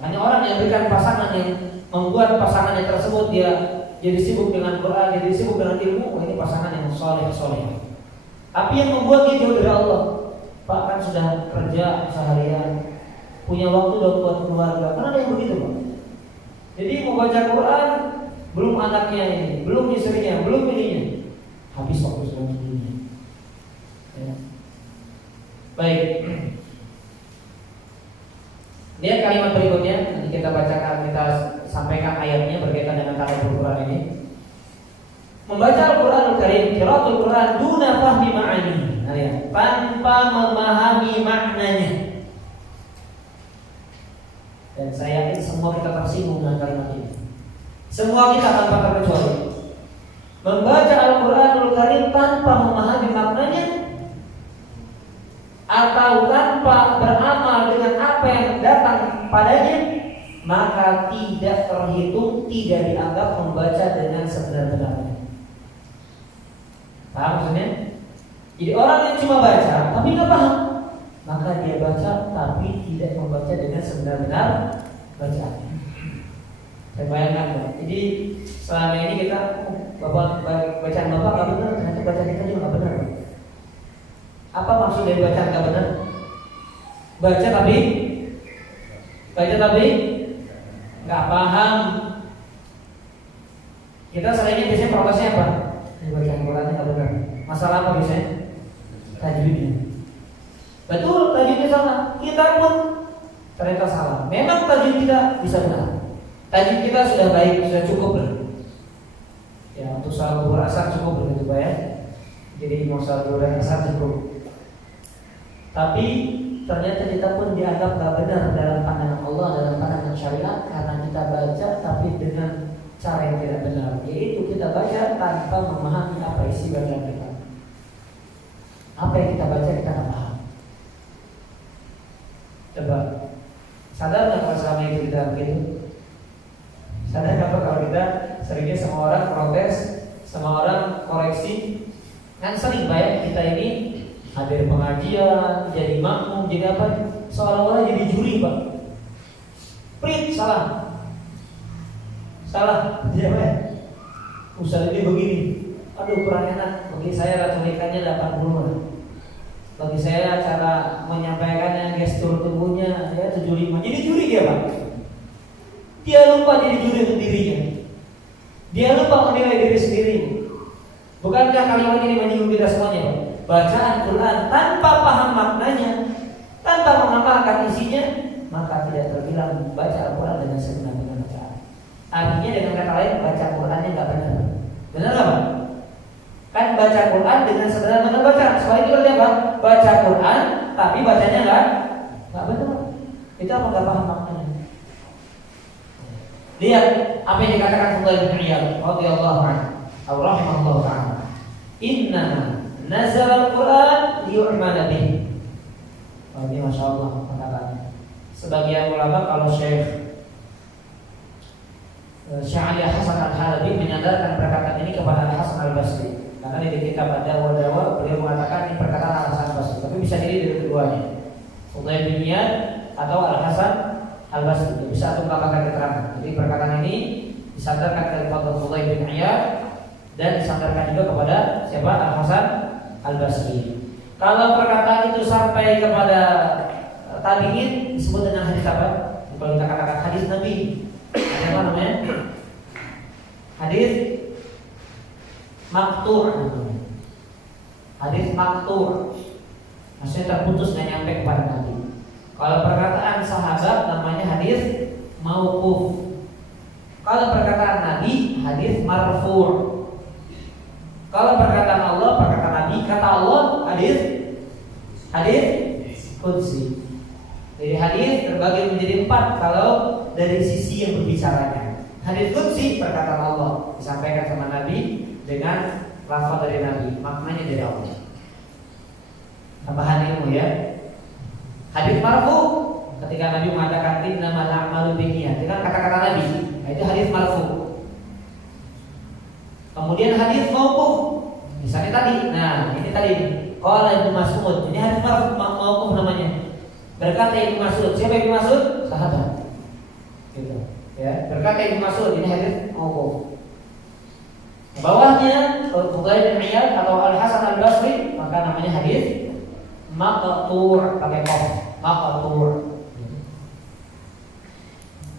Hanya orang yang berikan pasangan yang membuat pasangannya tersebut dia jadi sibuk dengan Quran, jadi sibuk dengan ilmu, ini pasangan yang soleh. Tapi yang membuat dia jauh dari Allah, Pak kan sudah kerja seharian, punya waktu buat keluarga, kan ada yang begitu Pak. Jadi mau baca Quran, belum anaknya ini, belum istrinya, belum ininya, habis waktu sudah dunia. Ya. Baik. Lihat kalimat berikutnya, nanti kita bacakan, kita sampaikan ayatnya berkaitan dengan tadabbur Quran ini. Membaca Al-Quranul Karim, qiraatul Quran duna fahmi ma'ani, tanpa memahami maknanya. Dan saya yakin semua kita tersinggung dengan kalimat ini. Semua kita tanpa terkecuali membaca Al-Quranul Karim tanpa memahami maknanya atau tanpa beramal dengan apa yang datang padanya, maka tidak terhitung, tidak dianggap membaca dengan sebenar-benarnya. Paham maksudnya? Jadi orang yang cuma baca tapi nggak paham, maka dia baca tapi tidak membaca dengan sebenar-benar bacaannya. Saya bayangkan Pak. Jadi selama ini kita bacaan Bapak nggak benar, ternyata bacaan kita juga nggak benar. Apa maksud dari bacaan nggak benar? Baca tapi nggak paham. Kita seringnya biasanya protesnya apa? Bacaan Qurannya nggak benar. Masalah apa biasanya? Tajwidnya. Betul, tajwidnya salah. Kita pun ternyata salah. Memang tajwid kita bisa benar. Tajwid kita sudah baik, sudah cukup lah. Ya untuk salat zuhur asar cukup begitu Pak ya. Jadi mau salat zuhur asar cukup. Tapi ternyata kita pun dianggap nggak benar dalam pandangan Allah, dalam pandangan syariat, karena kita baca tapi dengan cara yang tidak benar, yaitu kita baca tanpa memahami apa isi bacaan kita. Apa yang kita baca kita nggak paham. Coba sadar nggak kalau selama itu kita begitu? Sadar nggak kalau kita seringnya sama orang protes, sama orang koreksi, kan sering banyak kita ini hadir pengajian, jadi makmum, jadi apa? Seolah-olah jadi juri Pak. Prit, salah, dia Pak. Ustaz ini begini, aduh kurang enak. Bagi saya retorikanya 80. Bagi saya cara menyampaikannya, gestur tubuhnya ya 75. Jadi juri dia Pak. Dia lupa jadi juri untuk dirinya. Dia lupa menilai diri sendiri. Bukankah kalimat ini menyinggung kita semuanya Pak? Bacaan Quran tanpa paham maknanya, tanpa mengamalkan isinya, maka tidak terbilang baca Al-Quran dengan sebenar-benar bacaan. Artinya dengan kata lain baca Qurannya nggak benar. Benar nggak Pak? Kan baca Quran dengan sebenar-benar bacaan. Soalnya itu artinya apa? Baca Quran tapi bacanya nggak benar. Itu apa nggak paham maknanya? Lihat apa yang dikatakan Fudail bin Iyad radhiyallahu anhu, rahimahullah taala. Inna nazal Al-Quran liyu'mala bih. Ini Masya Allah perkataannya. Sebagian ulama kalau Syekh Ali Hasan Al-Halabi menyandarkan perkataan ini kepada Al-Hasan Al-Basri. Karena di kitab Ad-Dawa beliau mengatakan ini perkataan Al-Hasan Al-Basri. Tapi bisa jadi dari keduanya, Fudail bin Iyad atau Al-Hasan Al-Basri. Bisa untuk mendapatkan keterangan. Jadi perkataan ini disandarkan kepada Fudail bin Iyad dan disandarkan juga kepada siapa? Al-Hasan Al-Basri. Kalau perkataan itu sampai kepada tabi'in disebut dengan hadis apa? Kalau kita katakan hadis Nabi, ada apa namanya? Hadis maqtu'. Hadis maqtu'. Maksudnya terputus dan nyampe kepada Nabi. Kalau perkataan sahabat namanya hadis mauquf. Kalau perkataan Nabi hadis marfu'. Kalau perkataan Allah, perkataan Nabi, kata Allah hadis qudsi. Jadi hadis terbagi menjadi 4 kalau dari sisi yang berbicaranya. Hadis qudsi perkataan Allah disampaikan sama Nabi dengan lafaz dari Nabi, maknanya dari Allah. Tambahan ilmu ya. Hadis marfu ketika Nabi mengatakan innamal a'malu binniyat, itu kan kata-kata Nabi. Nah, itu hadis marfu. Kemudian hadis mauquf. Misalnya tadi, nah ini tadi qala Ibnu Mas'ud. Ini hadis mauquf namanya. Berkata Ibnu Mas'ud. Siapa Ibnu Mas'ud? Sahabat. Gitu. Ya, berkata Ibnu Mas'ud, ini hadis mauquf. Bawahnya Fudail bin Iyad atau Al-Hasan Al-Basri, maka namanya hadis maqtu', pakai qaf, maqtu'.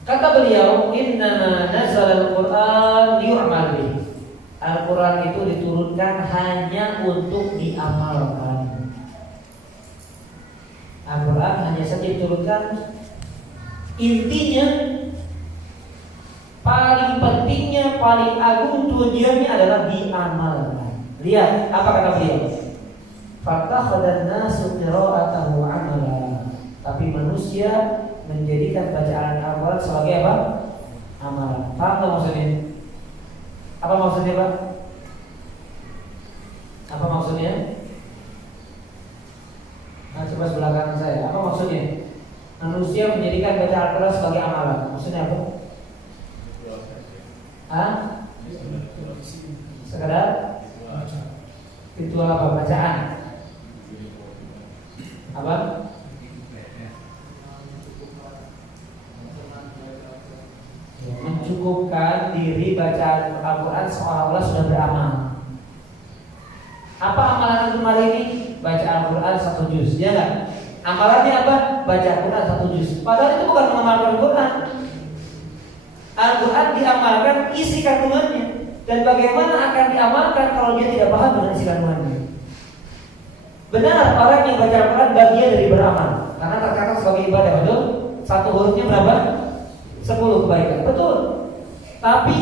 Kata beliau, innama nazala al-Qur'an liyu'mal bih. Al-Quran itu diturunkan hanya untuk diamalkan. Al-Quran hanya saja diturunkan, intinya paling pentingnya, paling agung tujuannya adalah diamalkan. Lihat apa kata beliau. Fattakhadhan nasu qira'atahu 'amala. Tapi manusia menjadikan bacaan Al-Quran sebagai apa? Amalan. Paham tak maksudnya? Apa maksudnya, Pak? Apa maksudnya? Nah, coba sebelah kanan saya. Apa maksudnya? Manusia menjadikan baca Al-Quran sebagai amalan. Maksudnya apa? Hah? Sekedar ritual apa? Bacaan? Apa? Mencukupkan diri bacaan Al-Quran seolah-olah sudah beramal. Apa amalan antum hari ini? Baca Al-Quran 1 juz, ya kan? Amalannya apa? Baca Al-Quran 1 juz. Padahal itu bukan mengamalkan Al-Quran. Al-Quran diamalkan isi kandungannya. Dan bagaimana akan diamalkan kalau dia tidak paham dengan isi kandungannya? Benar, orang yang baca Al-Quran bagian dari beramal, karena tercatat sebagai ibadah, betul? 1 hurufnya berapa? 10 kebaikan, betul. Tapi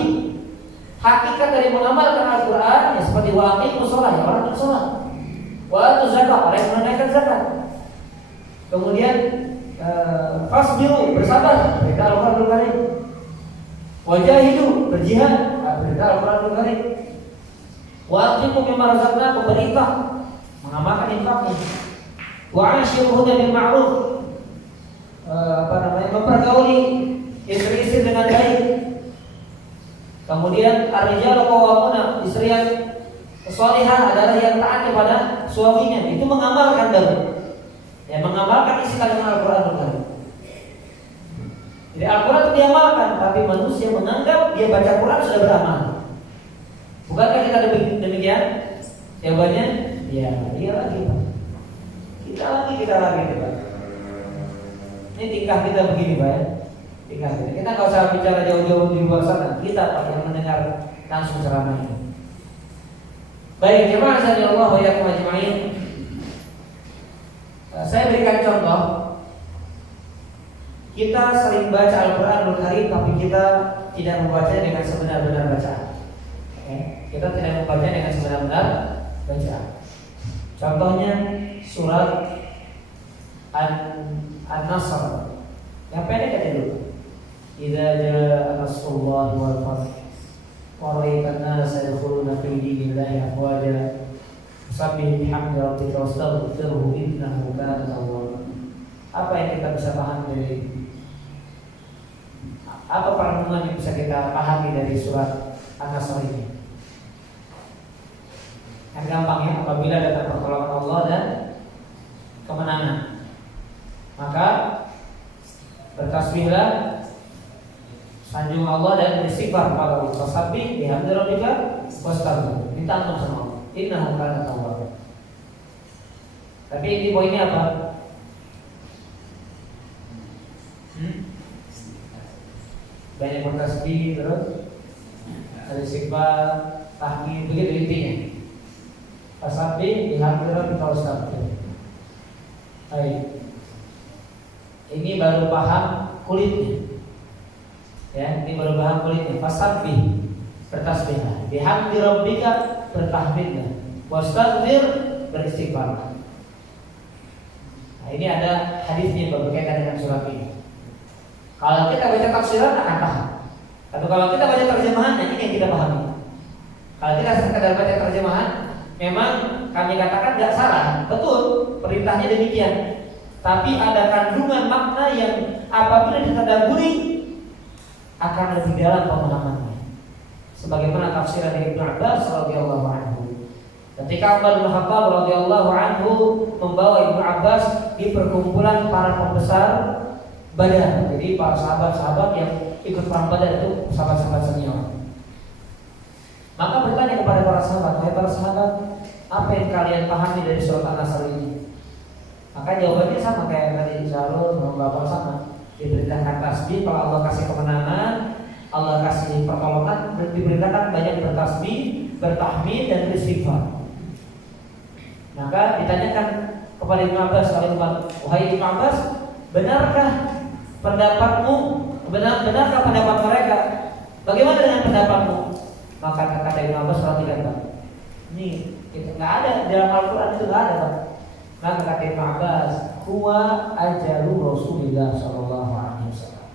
hakikat dari mengamalkan Al-Quran ya seperti waqimus shalah, ya orang bersolat, wa atuz zakat, orang yang menunaikan zakat. Kemudian fasbiru, bersabar, berita Al-Quran Karim. Wajahidu, berjihad, berita Al-Quran Karim. Wa anfiqu mimma razaqnakum, berinfak, mengamalkan infaknya. Wa ashiruhunna bil ma'ruf, mempergauli istri-istri dengan baik. Kemudian ar-rijalu qawwamuna, istri yang salihah adalah yang taat kepada suaminya. Itu mengamalkan dahulu. Ya, mengamalkan isi kandungan Al-Quran. Jadi Al-Quran itu diamalkan, tapi manusia menganggap dia baca Quran sudah beramal. Bukankah kita demikian? Jawabannya, ya, dia lagi, Pak. Kita lagi, Pak. Ini tingkah kita begini, Pak, ya. Kita nggak usah bicara jauh-jauh di luar sana. Kita Pak yang mendengar langsung ceramah ini. Baik, jemaah sekalian Allah wa iyyakum ajma'in. Saya berikan contoh. Kita sering baca Al-Quranul Karim, tapi kita tidak membacanya dengan sebenar-benar bacaan. Kita tidak membacanya dengan sebenar-benar bacaan. Contohnya surat An-Nasr. Yang pendek aja dulu. Idza jaa nasrullahi wal fath wa ra'aitan nasa yadkhuluna fi dinillahi afwaja fasabbih bihamdi rabbika wastaghfirhu innahu kana tawwaba. Apa yang kita bisa pahami dari apa perenungan yang bisa kita pahami dari surat An-Nasr ini? Yang gampang ya, apabila datang pertolongan Allah dan kemenangan, maka bertasbihlah sanjung Allah dan beristighfar kepada Allah. Fasabbih bihamdi rabbika wastaghfir. Ditanggung sama Allah. Innahu kana tawwab. Tapi ini poinnya apa? Banyak bertasbih terus ada istighfar, tahmid, begitu intinya. Fasabbih bihamdi rabbika wastaghfir. Baik. Ini baru paham kulitnya. Ya, ini baru paham kulitnya. Fasabbih, bertasbihlah. Bihamdi rabbika, bertahmidlah. Wastaghfir, beristighfar. Nah, ini ada hadisnya berkaitan dengan surat ini. Kalau kita baca tafsiran akan paham. Tapi kalau kita baca terjemahan, ini yang kita pahami. Kalau kita sekedar baca terjemahan, memang kami katakan tidak salah, betul, perintahnya demikian. Tapi ada kandungan makna yang apabila ditadaburi akan lebih dalam pemahamannya. Sebagaimana tafsiran dari Ibnu Abbas radhiyallahu anhu. Ketika Umar bin Khattab radhiyallahu anhu membawa Ibnu Abbas di perkumpulan para pembesar Badar, jadi para sahabat-sahabat yang ikut perang Badar itu sahabat-sahabat senior. Maka bertanya kepada para sahabat, "Wahai para sahabat, apa yang kalian pahami dari surat An-Nasr ini?" Maka jawabannya sama kayak tadi Syarul sama Bapak sama. Diberitakan tasbih kalau Allah kasih kemenangan, Allah kasih pertolongan, diberitakan banyak bertasbih, bertahmid dan beristighfar. Maka ditanyakan kepada Ibnu Abbas oleh Umar, "Wahai Ibnu Abbas, benarkah pendapatmu? Benarkah pendapat mereka? Bagaimana dengan pendapatmu?" Maka kata Ibnu Abbas, perhatikan Pak, ini kita nggak ada dalam Al-Quran, itu nggak ada Pak. Maka kata Ibnu Abbas, huwa ajalu Rasulullah sallallahu alaihi wasallam.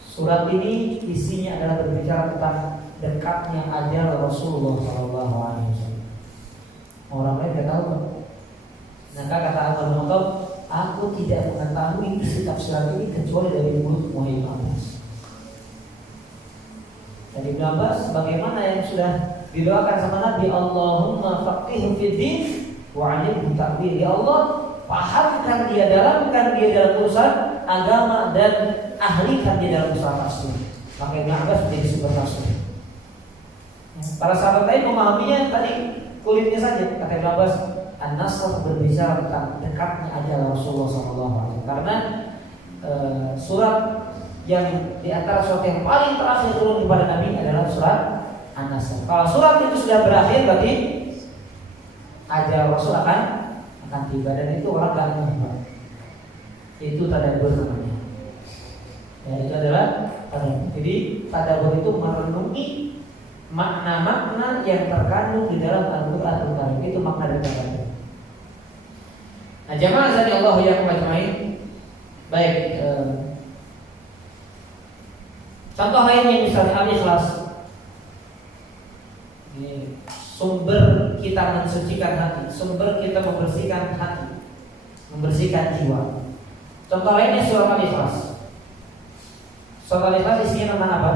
Surat ini isinya adalah berbicara tentang dekatnya ajal Rasulullah sallallahu alaihi wasallam. Orang lain tidak tahu. Maka kata Abu Bakar, aku tidak mengetahui isi tafsiran ini kecuali dari mulut Ibnu Abbas. Dan Ibnu Abbas bagaimana yang sudah didoakan sama Nabi, Allahumma faqihhu fid din wa 'allimhu ta'wil. Ya Allah, pahamkan dia, dalamkan dia dalam urusan agama dan ahlikan dia dalam urusan tafsir. Maka Ibnu Abbas menjadi sumber tafsir. Para sahabat lain memahaminya tadi kulitnya saja. Kata Ibnu Abbas, An-Nasr berbicara tentang dekatnya ajal Rasulullah SAW. Karena surat yang di antara surat yang paling terakhir turun kepada Nabi adalah surat An-Nasr. Kalau surat itu sudah berakhir, berarti ajal Rasul akan tiba, dan itu orang gak menghafal. Itu tadabbur namanya. Ya, itu adalah tadabbur. Jadi tadabbur itu merenungi makna-makna yang terkandung di dalam Al-Quran. Itu makna dari tadabbur. Nah, jamaah azani Allah yang majma'in. Baik, contoh lainnya misalnya Al-Ikhlas. Ini sumber kita mensucikan hati, sumber kita membersihkan hati, membersihkan jiwa. Contoh lainnya surah Al-Ikhlas. Surah Al-Ikhlas isinya tentang apa?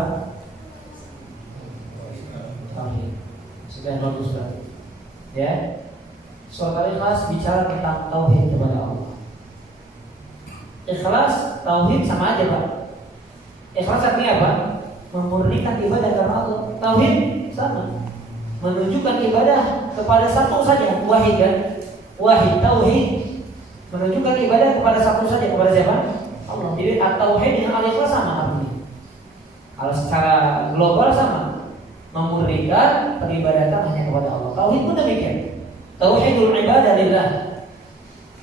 Tauhid. Sudah bagus berarti. Ya. Surah Al-Ikhlas bicara tentang tauhid kepada Allah. Ikhlas, tauhid sama aja, Pak. Ikhlas artinya apa? Memurnikan ibadah karena Allah. Tauhid sama, menunjukkan ibadah kepada satu saja, wahid kan? Wahid, tauhid, menunjukkan ibadah kepada satu saja, kepada siapa? Allah. Jadi at-tauhid dengan al-ikhlas sama artinya. Kalau secara global sama, memurnikan peribadatan hanya kepada Allah. Tauhid pun demikian. Tauhidul ibadah lillah,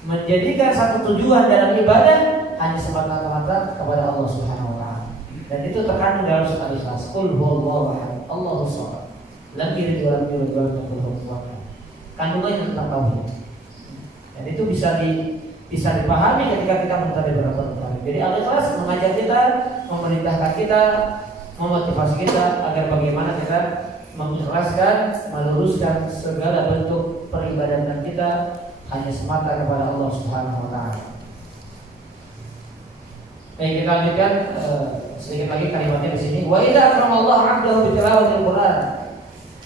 menjadikan satu tujuan dalam ibadah hanya semata-mata kepada Allah Subhanahu wa taala. Dan itu terkandung dalam surat Al-Ikhlas. Qul huwallahu ahad, Allahus samad. Lam yalid wa lam yulad wa lam yakul lahu kufuwan ahad. Kandungannya tentang tauhid. Dan itu bisa dipahami ketika kita mentadabur Al-Quran. Jadi Al-Ikhlas mengajak kita, memerintahkan kita, memotivasi kita agar bagaimana kita mengikhlaskan, meluruskan segala bentuk peribadatan kita hanya semata kepada Allah Subhanahu wa taala. Baik, kita lanjutkan sedikit lagi kalimatnya di sini. Wa idza akramallahu 'abdahu bi tilawatil Qur'an.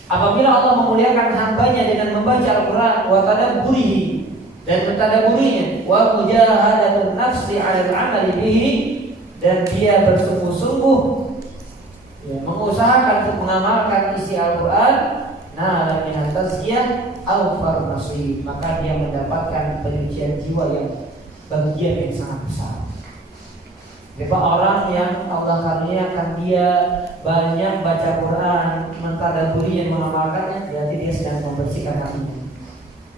Apabila Allah memuliakan hambanya dengan membaca Al-Qur'an wa tadabburihi, dan mentadabburinya, wa mujahadatun nafsi 'ala al-'amali bihi, dan dia bersungguh-sungguh ya, mengusahakan untuk mengamalkan isi Al-Quran, nah min tazkiyah al-far nasib, maka dia mendapatkan penyucian jiwa yang bagian yang sangat besar. Beberapa orang yang Allah karuniakan dia banyak baca Quran, mentadabburi dan mengamalkannya, berarti dia sedang membersihkan hatinya,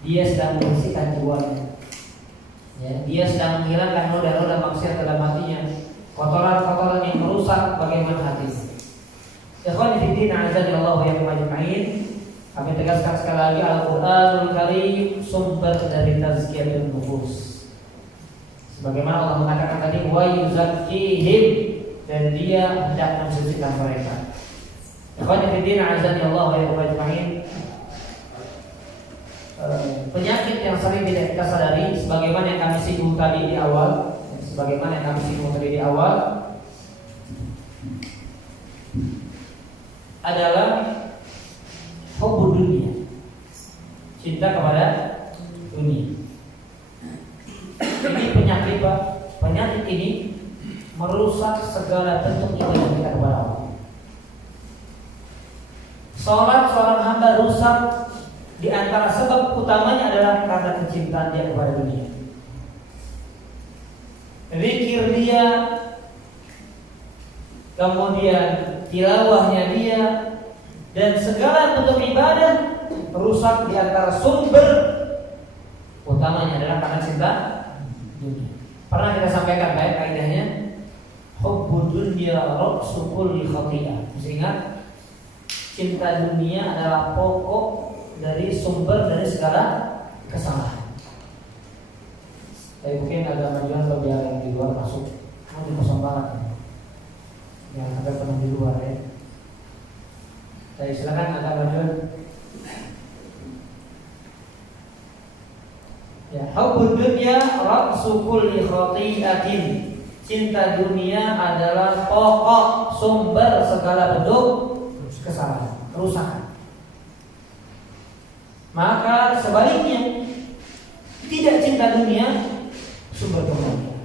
dia sedang membersihkan jiwanya, ya, dia sedang menghilangkan noda-noda maksiat dalam hatinya, kotoran-kotoran yang merusak bagaimana hatinya. Ikhwan fillah, azanillahu wa iyyakum ajma'in. Kami tegaskan sekali lagi, Al-Qur'anul Karim sumber dari tazkiyatun nufus. Sebagaimana Allah mengatakan tadi, wa yuzakkihim, dan dia hendak mensucikan mereka. Ikhwan fillah, azanillahu wa iyyakum ajma'in. Penyakit yang sering tidak kita sadari, sebagaimana yang kami singgung tadi di awal, adalah hubbu dunia, cinta kepada dunia. Ini penyakit, Pak. Penyakit ini merusak segala bentuk ibadah kita kepada Allah. Salat seorang hamba rusak, di antara sebab utamanya adalah karena kecintaan dia kepada dunia. Zikir dia, kemudian tilawahnya dia, dan segala bentuk ibadah rusak, di antara sumber utamanya adalah karena cinta dunia. Pernah kita sampaikan baik kaidahnya, hubbud dunya ra'su kulli khati'ah. Ingat, cinta dunia adalah pokok dari sumber dari segala kesalahan. Tapi mungkin agak majuan atau biar yang di luar masuk, mau dikosong banget yang ada penuh di luar ya. Saya silakan agak majuan. Ya, hubbud dunya ra'su kulli khati'atin. Cinta dunia adalah pokok sumber segala bentuk kesalahan, kerusakan. Maka sebaliknya, tidak cinta dunia sumber kebahagiaan.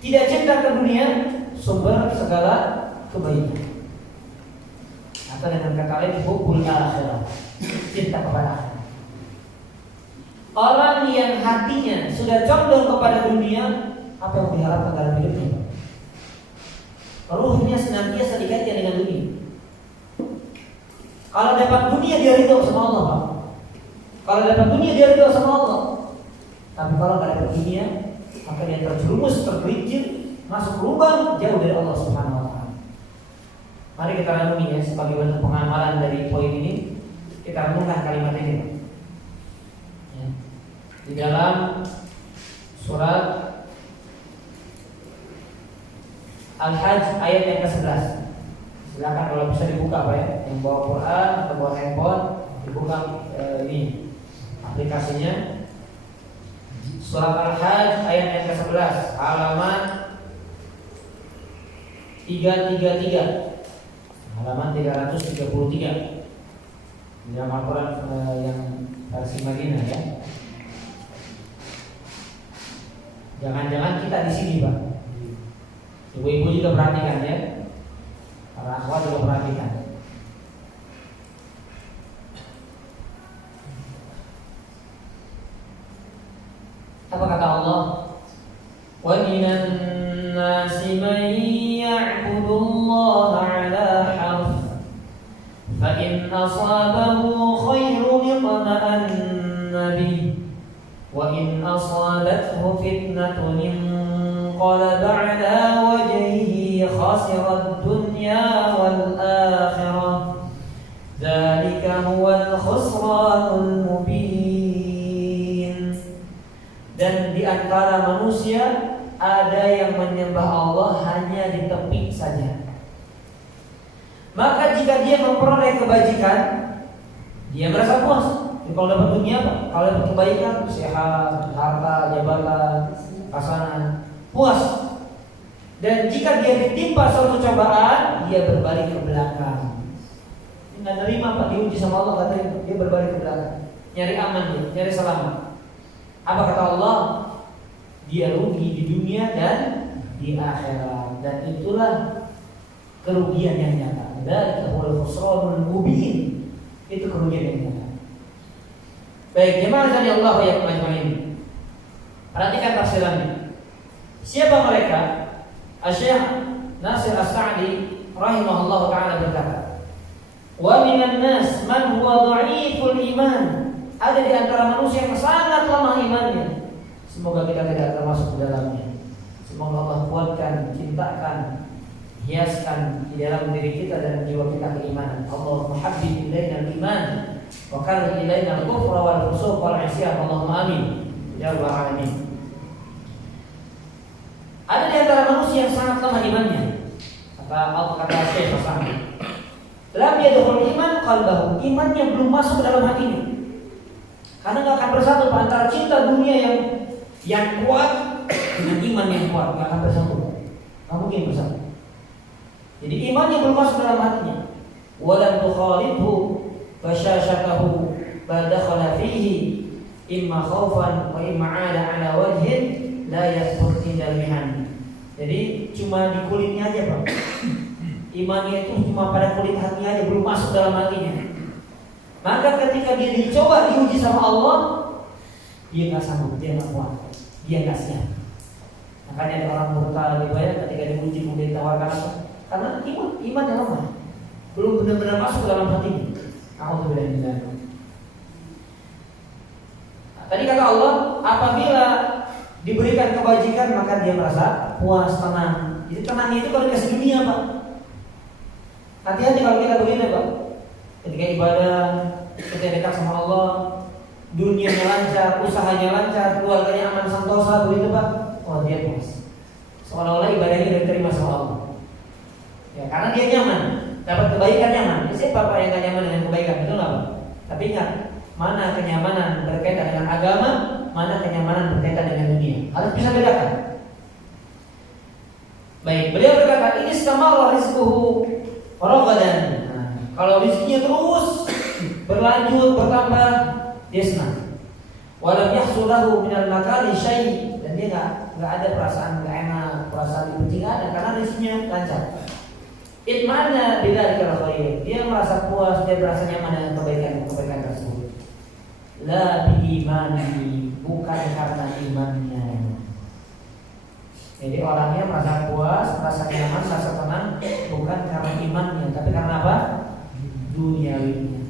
Tidak cinta ke dunia sumber segala kebaikan. Atau dengan kata lain, hubbul akhirah, cinta kepada akhirat. Orang yang hatinya sudah condong kepada dunia, apa yang diharapkan dalam hidupnya? Ruhnya senantiasa dikaitkan dengan dunia. Kalau dapat dunia dia ridho sama Allah, Pak. Kalau dapat dunia dia ridho sama Allah. Tapi kalau tidak dapat dunia, maka dia terjerumus, tergelincir, masuk lubang jauh dari Allah Subhanahu wa taala. Mari kita renungi ya, sebagai bentuk pengamalan dari poin ini, kita renungkan kalimat ini. Ya. Di dalam surat Al-Hajj ayat yang ke-11. Silakan kalau bisa dibuka Pak ya, yang bawa Quran atau bawa handphone dibuka ini aplikasinya. Surat Al-Hajj ayat yang ke-11, halaman 333. Halaman 333. Dalam Al-Quran yang versi Madinah ya. Jangan-jangan kita di sini, Pak. Ibu-ibu juga perhatikan ya. Para akhwat juga perhatikan. Apa kata Allah? Wa minan nasi man ya'budu Allah 'ala harf fa in asabahu khairun itma'anna bihi wa in asabathu fitnatun inqalaba 'ala wajhihi khasira ad-dunya wal akhirah dzalika huwal khusranul mubin. Dan di antara manusia ada yang menyembah Allah hanya di tepi saja. Maka jika dia memperoleh kebajikan, dia merasa puas. Jadi kalau dapat dunia apa? Kalau dapat kebaikan, sehat, harta, jabatan, pasangan, puas. Dan jika dia ditimpa suatu cobaan, dia berbalik ke belakang. Nggak nerima Pak, diuji sama Allah nggak terima, dia berbalik ke belakang. Nyari aman dia, nyari selamat. Apa kata Allah? Dia rugi di dunia dan di akhirat. Dan itulah kerugian yang nyata. Dzalika huwal khusranul mubin. Itu kerugian yang nyata. Baik, jemaah dari Allah yang ajmain. Perhatikan tafsirannya. Siapa mereka? Asy-Syaikh Nasir As-Sa'di rahimahullah taala berkata, "Wa minan nas man huwa dha'iful iman." Ada di antara manusia yang sangat lemah imannya. Semoga kita tidak termasuk di dalamnya. Semoga Allah kuatkan, ciptakan, hiaskan di dalam diri kita dan jiwa kita keimanan. Allahumma habbib ilaina al-iman wa karrih ilaina al-kufra wal fusuq wal 'isyan. Allahumma amin ya rabbal alamin. Ada di antara manusia yang sangat lemah imannya. Kata Syekh Sa'di, lam yadkhul iman qalbahu. Imannya belum masuk ke dalam hatinya. Karena enggak akan bersatu antara cinta dunia yang kuat dengan iman yang kuat, enggak akan bersatu. Enggak mungkin bersatu. Jadi imannya belum masuk ke dalam hatinya. Walam tukhalidhu fashashatahu badakhala fihi imma khaufan wa imma 'ala 'ala wajhin la yathbut indalmihan. Jadi cuma di kulitnya aja, Pak. Imannya itu cuma pada kulit hatinya aja, belum masuk dalam hatinya. Maka ketika dia dicoba diuji sama Allah, dia nggak sanggup, dia nggak kuat, dia nggak siap. Makanya ada orang murtad dibayar ketika diuji kemudian ditawarkan apa? Karena iman yang lemah, belum benar-benar masuk ke dalam hatinya. Alhamdulillah. Tadi kata Allah, apabila diberikan kebajikan maka dia merasa puas, tenang. Jadi tenangnya itu kalau dikasih dunia, Pak. Hati-hati kalau kita begini, Pak. Ketika ibadah, ketika dekat sama Allah, dunianya lancar, usahanya lancar, keluarganya aman sentosa, begitu, Pak. Oh, dia puas. Seolah-olah ibadahnya diterima sama Allah. Ya, karena dia nyaman, dapat kebaikan nyaman. Siapa Pak yang gak nyaman dengan kebaikan? Betul nggak, Pak? Tapi ingat, mana kenyamanan berkaitan dengan agama, mana kenyamanan berkaitan dengan dunia. Harus bisa bedakan. Baik, beliau berkata, ini istamarra rizquhu ragadan. Nah, kalau rizkinya terus berlanjut, bertambah, dia senang. Walam yahsul lahu minal makari syai', dan dia enggak ada perasaan enggak enak, perasaan dibenci ada karena rizkinya lancar. Itma'anna bidzalika khair. Dia merasa puas, dia merasa nyaman dengan kebaikan tersebut. La bi imani, bukan karena imannya. Jadi orangnya merasa puas, merasa nyaman, merasa tenang bukan karena imannya, tapi karena apa? Duniawinya.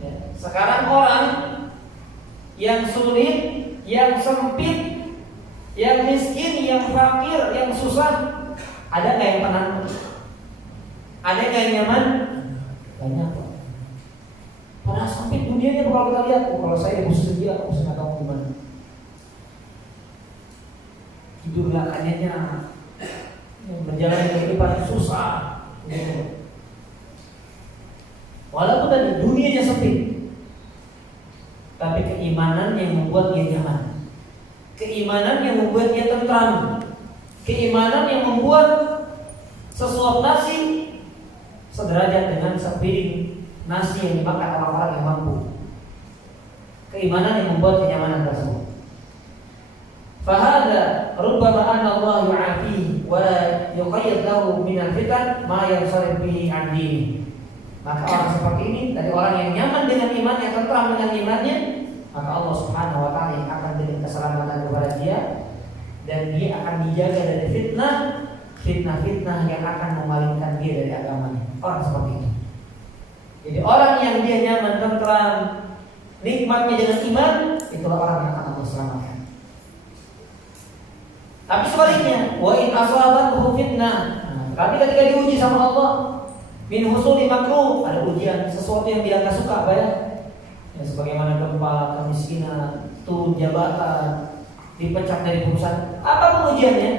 Ya. Sekarang orang yang sulit, yang sempit, yang miskin, yang fakir, yang susah, ada nggak yang tenang? Ada nggak yang nyaman? Banyak. Padahal sempit dunianya kalau kita lihat, kalau saya muslim dia, aku nggak tahu gimana. Hidup nggak kayaknya, menjalani kehidupan susah. Gitu. Walaupun tadi dunianya sempit, tapi keimanan yang membuat dia nyaman, keimanan yang membuat dia tentram, keimanan yang membuat sesuap nasi sederajat dengan sepiring nasi yang dimakan orang-orang yang mampu. Keimanan yang membuat kenyamanan tersebut. Fahada rubbama anna Allah yu'afihi wa yuqayyid lahu min al-fitan ma yansarif bihi 'an dinihi. Maka orang seperti ini, dari orang yang nyaman dengan imannya, tentram dengan imannya, maka Allah Subhanahu wa taala akan beri keselamatan kepada dia dan dia akan dijaga dari fitnah yang akan memalingkan dia dari agamanya. Orang seperti itu. Jadi orang yang dia nyaman, tentram, nikmatnya dengan iman, itulah orang yang akan Allah selamatkan. Tapi sebaliknya, wa in asabathu fitnah. Tapi ketika diuji sama Allah, min husuli makruh, ada ujian sesuatu yang dia enggak suka, ya. Ya, sebagaimana gempa, kemiskinan, turun jabatan, dipecat dari perusahaan. Apa ujiannya?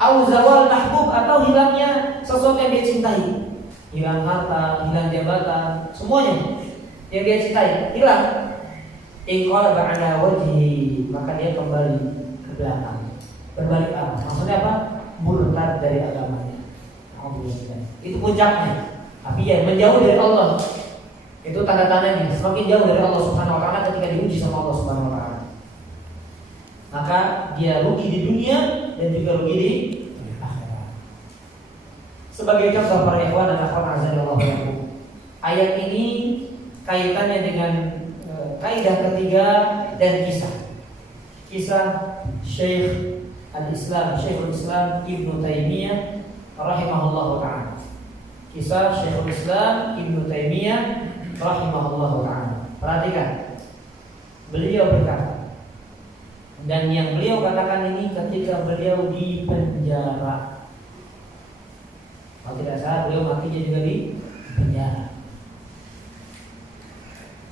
Au zawal mahbub, atau hilangnya sesuatu yang dia cintai. Hilang harta, hilang jabatan, semuanya yang dia cintai hilang. Iqala ba'ala wajhi, maka dia kembali ke belakang, berbalik arah. Maksudnya apa? Murtad dari agamanya. Alhamdulillah. Itu puncaknya. Tapi ya menjauh dari Allah. Itu tanda-tandanya semakin jauh dari Allah Subhanahu wa taala ketika diuji sama Allah Subhanahu wa taala. Maka dia rugi di dunia dan juga rugi di akhirat. Sebagai contoh para ikhwan dan akhwat azanillahu yakum, ayat ini kaitannya dengan kaidah ketiga dan kisah Syekh Syekhul Islam Ibnu Taimiyah rahimahullahu ta'ala. Kisah Syekhul Islam Ibnu Taimiyah rahimahullahu ta'ala. Perhatikan, beliau berkata, dan yang beliau katakan ini ketika beliau di penjara. Kalau tidak salah beliau matinya juga di penjara.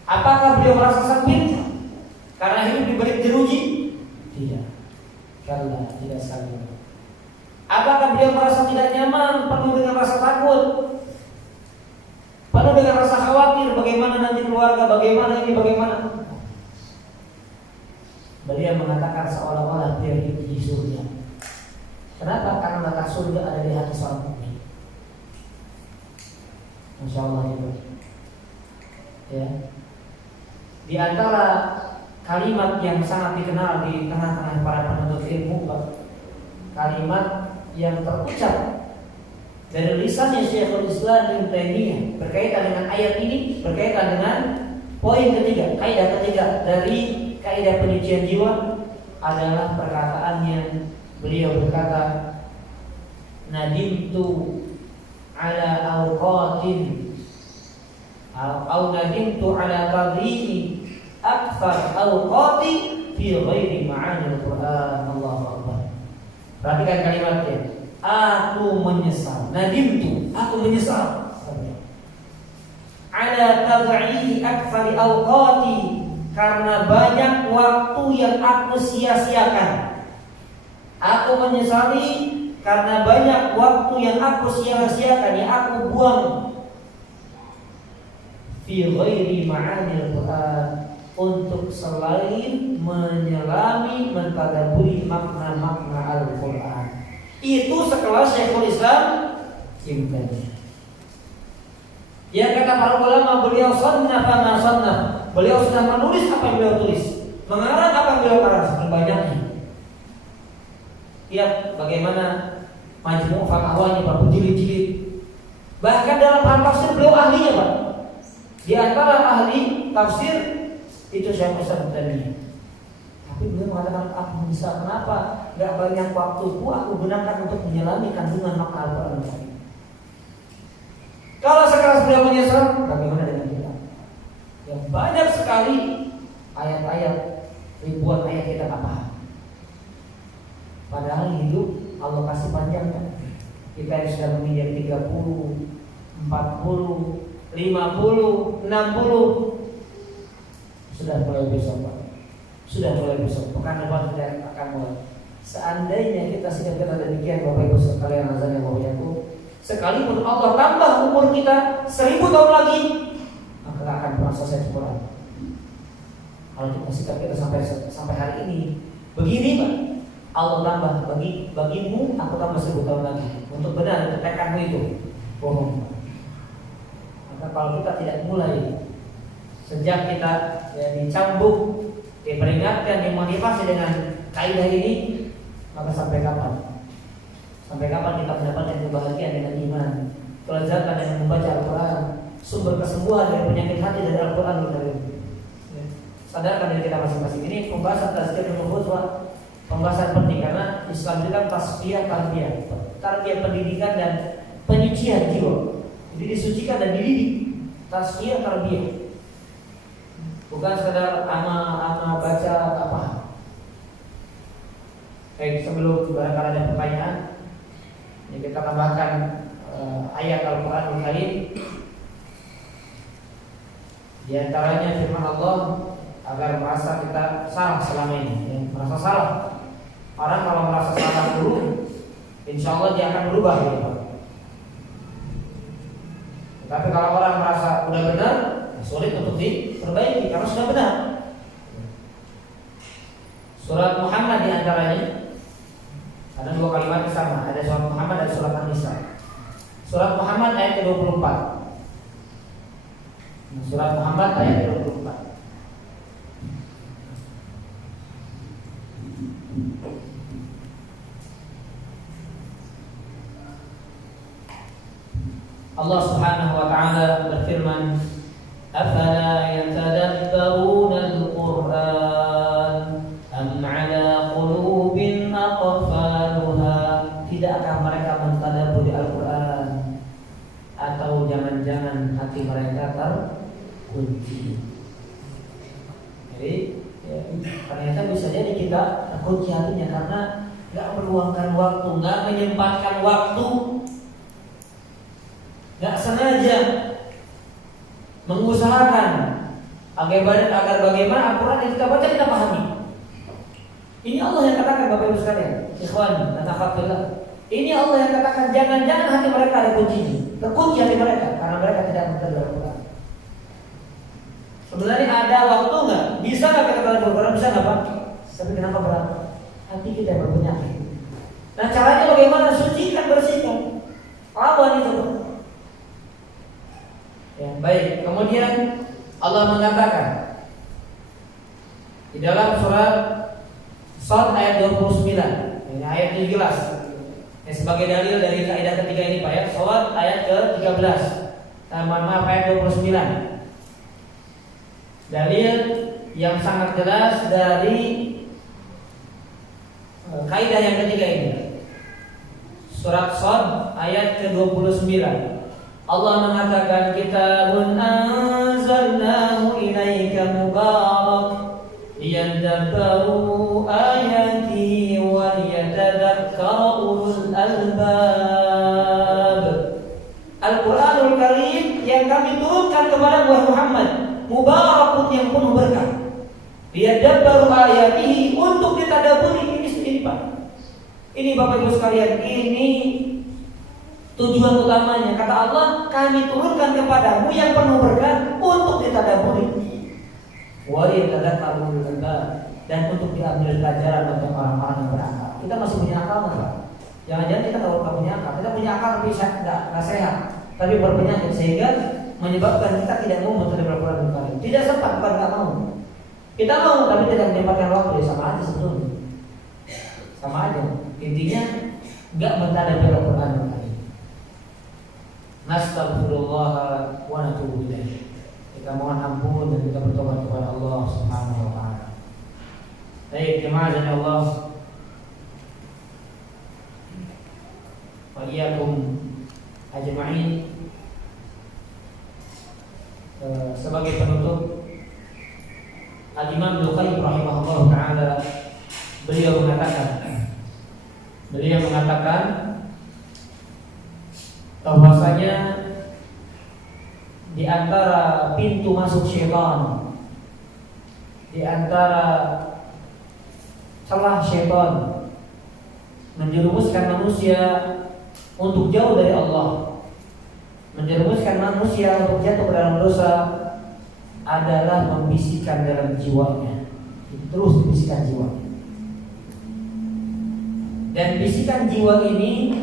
Apakah beliau merasa sakit karena hidup diberi jeruji? Tidak. Karena tidak sakit. Apakah beliau merasa tidak nyaman, penuh dengan rasa takut, penuh dengan rasa khawatir, bagaimana nanti keluarga, bagaimana ini, bagaimana? Beliau mengatakan seolah-olah dia hidup di surga. Kenapa? Karena letak surga ada di hati seorang mukmin. Masya Allah itu. Ya. Di antara kalimat yang sangat dikenal di tengah-tengah para penuntut ilmu, kalimat yang terucap dari lisannya Syekhul Islam Ibnu Taimiyah berkaitan dengan ayat ini, berkaitan dengan poin ketiga, kaidah ketiga dari kaidah penyucian jiwa adalah perkataannya. Beliau berkata, nadimtu ala awqatin au nadimtu ala tadhi'i akthar awqati fi ghairi ma'anil Qur'an. Allahu Akbar. Perhatikan kalimatnya. Aku menyesal. Nadimtu, aku menyesal. Ala tadhi'i akthar awqati, karena banyak waktu yang aku sia-siakan. Aku menyesali karena banyak waktu yang aku sia-siakan, yang aku buang fi ghairi ma'anil Qur'an, untuk selain menyelami mentadabburi makna-makna Al-Qur'an. Itu sekelas Syekhul Islam Ibnu Taimiyah. Yang kata para ulama, beliau sannafa ma sannaf. Beliau sudah menulis apa yang beliau tulis, mengarang apa yang beliau karang, sebanyak-banyaknya. Lihat bagaimana majmu' fatwanya berjilid-jilid. Bahkan dalam hal tafsir beliau ahlinya, Pak. Di antara ahli tafsir itu Syekhul Islam Taimiyah. Tapi beliau mengatakan, aku bisa, kenapa gak banyak waktuku aku gunakan untuk menyelami kandungan makna Al-Quran. Kalau sekarang beliau menyesal, bagaimana dengan kita? Yang banyak sekali ayat-ayat, ribuan ayat kita tak paham. Padahal hidup Allah kasih panjang kan? Kita yang sudah menginjak 30, 40, 50, 60 sudah mulai besok, Pak. Sudah mulai besok. Pekan depan tidak akan mulai. Seandainya kita sudah kata demikian, Bapak Ibu sekalian azan yang mau sekalipun Allah tambah umur kita 1000 tahun lagi, maka akan pernah selesai Quran. Kalau kita sikap kita sampai hari ini begini, Pak, Allah tambah bagimu, aku tambah 1000 tahun lagi. Untuk benar tekadmu itu bohong. Maka kalau kita tidak mulai sejak kita dicambuk, diperingatkan, dimotivasi dengan kaidah ini, maka sampai kapan? Sampai kapan kita mendapatkan kebahagiaan dengan iman, kelezatan dengan membaca Al-Quran, sumber kesembuhan dari penyakit hati dari Al-Quran. Sadarkan diri kita masing-masing. Ini pembahasan tazkiyatun nufus, pembahasan penting karena Islam itu kan tarbiyah pendidikan dan penyucian jiwa. Jadi disucikan dan dididik. Tazkiyah tarbiyah. Bukan sekedar ama baca apa. Baik, sebelum barangkali ada pertanyaan, ini kita tambahkan ayat Al-Quranul Karim. Di antaranya firman Allah, agar merasa kita salah selama ini, merasa salah. Orang kalau merasa salah dulu, insya Allah dia akan berubah gitu. Tapi kalau orang merasa udah benar, sulit untuk diperbaiki karena sudah benar. Surat Muhammad di antaranya ada dua kalimat yang sama, ada surat Muhammad dan surat An-Nisa. Surat Muhammad ayat 24. Surat Muhammad ayat 24. Allah Subhanahu wa taala berfirman, "Afala yatadabbaruna al-Qur'an am 'ala qulubin aqfaluha?" Tidakkah mereka mentadabburi Al-Qur'an atau jangan-jangan hati mereka terkunci? Jadi ya, ternyata bisa jadi kita terkunci hatinya karena nggak meluangkan waktu, nggak menyempatkan waktu, nggak sengaja mengusahakan agar bagaimana Al-Quran yang kita baca kita pahami. Ini Allah yang katakan, Bapak Ibu sekalian, ikhwan dan akhwat fillah. Ini Allah yang katakan, jangan-jangan hati mereka ada kuncinya, terkunci hati mereka karena mereka tidak mentadabbur Al-Quran. Sebenarnya ada waktu nggak? Bisa nggak kita mentadabbur Al-Quran? Bisa nggak Pak? Tapi kenapa berat? Hati kita yang berpenyakit. Nah caranya bagaimana? Sucikan, bersihkan. Lawan itu. Ya, baik. Kemudian Allah mengatakan di dalam surat Shad ayat 29. Ini ayat ini jelas. Sebagai dalil dari kaidah ketiga ini Pak ya. Shad ayat ke-13. Maaf ayat 29. Dalil yang sangat jelas dari kaidah yang ketiga ini. Surat Shad ayat ke-29. Allah mengatakan, kitabun anzalnahu ilaika mubarak liyadabbaru ayati wa liyatadhakkara ulul albab. Al-Quranul Karim yang kami turunkan kepada Muhammad, mubarakun yang penuh berkah. Liyadabbaru ayatihi, untuk ditadaburi. Ini Pak. Ini Bapak Ibu sekalian, ini tujuan utamanya. Kata Allah, kami turunkan kepadamu yang penuh berkah untuk ditadaburi. Wa yatadakkaru ulul albab, dan untuk diambil pelajaran oleh orang-orang yang berakal. Kita masih punya akal enggak? Jangan-jangan kita tahu enggak punya akal. Kita punya akal tapi enggak sehat, tapi berpenyakit sehingga menyebabkan kita tidak mau mentadabbur Al-Quran. Tidak sempat, bukan enggak mau. Kita mau tapi tidak menyempatkan waktu, sama aja sebetulnya. Sama aja. Intinya enggak mentadabbur Al-Quran. Nastaghfirullah wa natubu ilaih. Kita mohon ampun dan kita bertobat kepada Allah Subhanahu wa taala. Baik, jemaah dan Allah wa iyyakum ajma'in. Sebagai penutup, Al-Imam Ibnu Qayyim rahimahullah taala beliau mengatakan bahwasanya di antara pintu masuk syaitan, di antara celah syaitan menjerumuskan manusia untuk jauh dari Allah, menjerumuskan manusia untuk jatuh ke dalam dosa, adalah membisikkan dalam jiwanya. Terus dibisikkan jiwanya. Dan bisikan jiwa ini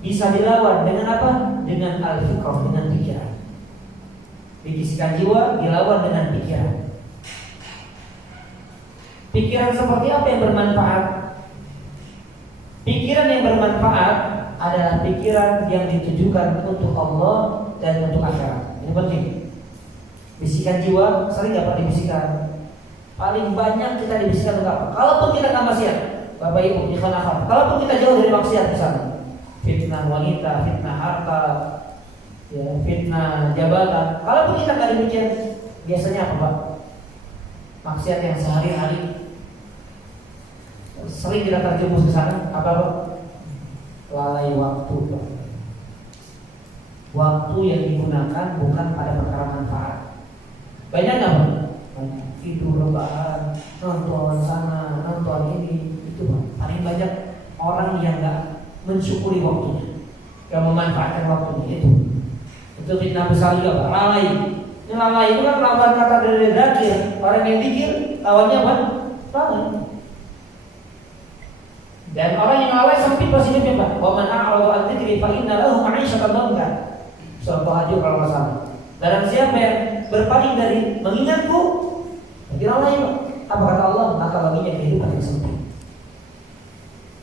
bisa dilawan dengan apa? Dengan al-fiqh, dengan pikiran. Bisikan jiwa dilawan dengan pikiran. Pikiran seperti apa yang bermanfaat? Pikiran yang bermanfaat adalah pikiran yang ditujukan untuk Allah dan untuk akhirat. Ini penting. Bisikan jiwa sering dapat dibisikkan. Paling banyak kita dibisikkan untuk apa? Kalaupun kita nggak maksiat, Bapak Ibu di sana, kalaupun kita jauh dari maksiat di sana, fitnah wanita, fitnah harta, ya, fitnah jabatan. Kalaupun kita nggak demikian, biasanya apa Pak? Maksiat yang sehari-hari sering kita terjerumus ke sana. Apa Pak? Lalai waktu Pak. Waktu yang digunakan bukan pada perkara manfaat. Banyak nggak Pak? Banyak. Tidur rebahan, nonton sana, nonton ini, itu Pak. Paling banyak orang yang nggak mensyukuri waktunya, yang memanfaatkan waktunya itu fitnah besar juga Pak. Lalai. Ini lalai itu kan lawan kata dari dzakir. Orang yang zikir lawannya apa? Lalai. Dan orang yang lalai sempit pasti hidupnya Pak. Wa man a'rada an dzikri fa inna lahu ma'isyatan dhanka. Surah Al-Hajj kalau enggak salah. Barang siapa yang berpaling dari mengingatku, berarti lalai Pak. Apa kata Allah? Maka baginya kehidupan yang sempit.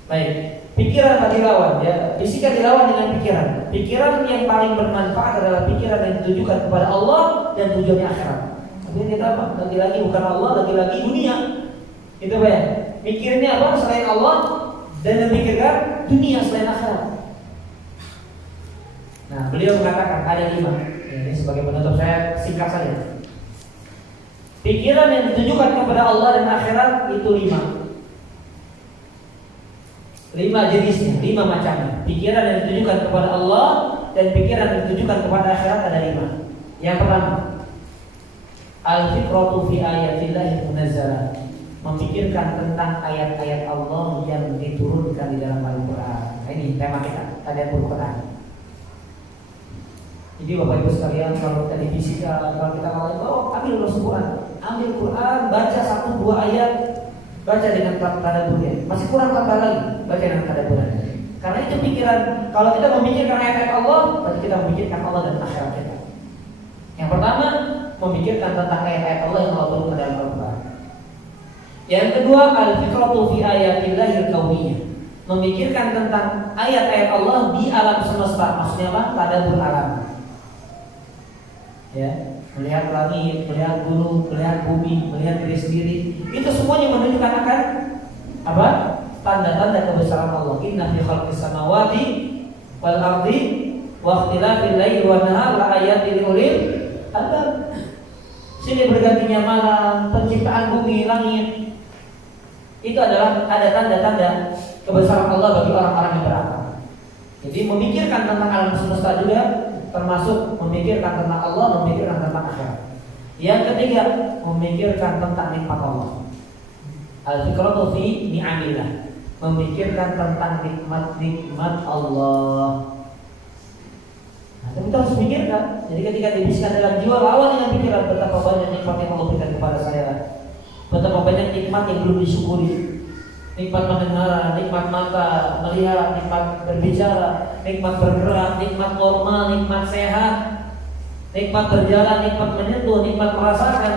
Baik, pikiran tak dilawan ya. Bisikan dilawan dengan pikiran. Pikiran yang paling bermanfaat adalah pikiran yang ditujukan kepada Allah dan tujuannya akhirat. Artinya kita apa? Lagi-lagi bukan Allah, lagi-lagi dunia. Itu Pak ya. Mikirnya apa selain Allah dan memikirkan dunia selain akhirat. Nah, beliau mengatakan ada 5. Ini sebagai penutup saya singkat saja. Pikiran yang ditujukan kepada Allah dan akhirat itu 5. 5 jenisnya, 5 macamnya. Pikiran yang ditujukan kepada Allah dan pikiran yang ditujukan kepada akhirat ada 5. Yang pertama, al-fikratu fi ayatillahi munazzalah, memikirkan tentang ayat-ayat Allah yang diturunkan di dalam Al-Quran. Nah, ini tema kita, tadabbur Quran. Jadi Bapak Ibu sekalian, kalau kita di fisika, kalau kita ambil Quran, ambil Quran, baca 1-2 ayat, baca dengan tadabburnya. Masih kurang tambah lagi, baca dengan tadabburnya. Karena itu pikiran, kalau kita memikirkan ayat-ayat Allah, berarti kita memikirkan Allah dan akhirat kita. Yang pertama, memikirkan tentang ayat-ayat Allah yang Allah turunkan dalam Al-Quran. Yang kedua, al-fikratu fi ayatillahil kauniyah, memikirkan tentang ayat-ayat Allah di alam semesta. Maksudnya apa? Tadabbur alam. Ya, melihat langit, melihat gunung, melihat bumi, melihat diri sendiri. Itu semuanya menunjukkan akan apa? Tanda-tanda kebesaran Allah. Inna fi khalqis samawati wal ardi wa ikhtilafil laili wan nahar la ayatin lil albab. Sini bergantinya malam, penciptaan bumi, langit. Itu adalah ada tanda-tanda kebesaran Allah bagi orang-orang yang berakal. Jadi memikirkan tentang alam semesta juga termasuk memikirkan tentang Allah, memikirkan tentang akhirat. Yang ketiga, memikirkan tentang nikmat Allah. Al-fikratu fi ni'amillah, memikirkan tentang nikmat-nikmat Allah. Nah, kita harus pikirkan. Jadi ketika dibisikkan dalam jiwa, lawan dengan pikiran betapa banyak nikmat yang Allah berikan kepada saya, betapa banyak nikmat yang belum disyukuri. Nikmat mendengar, nikmat mata melihat, nikmat berbicara, nikmat bergerak, nikmat normal, nikmat sehat, nikmat berjalan, nikmat menyentuh, nikmat merasakan.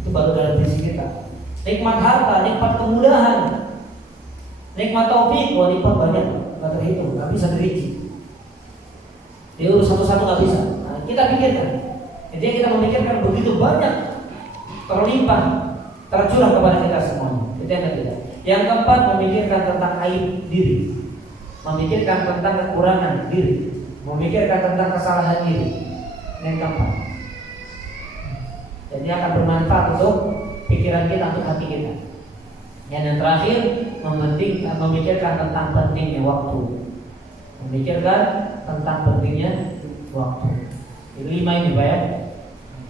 Itu baru dalam diri kita. Nikmat harta, nikmat kemudahan, nikmat taufik, nikmat banyak, nggak terhitung, nggak bisa dirinci. Diurus satu-satu nggak bisa. Nah, kita pikirkan. Jadi kita memikirkan begitu banyak, terlimpah, tercurah kepada kita semuanya. Itu yang ketiga. Yang keempat, memikirkan tentang aib diri, memikirkan tentang kekurangan diri, memikirkan tentang kesalahan diri. Yang keempat. Jadi akan bermanfaat untuk pikiran kita, untuk hati kita. Yang terakhir, memikirkan tentang pentingnya waktu, memikirkan tentang pentingnya waktu. Ini 5 ini Pak ya,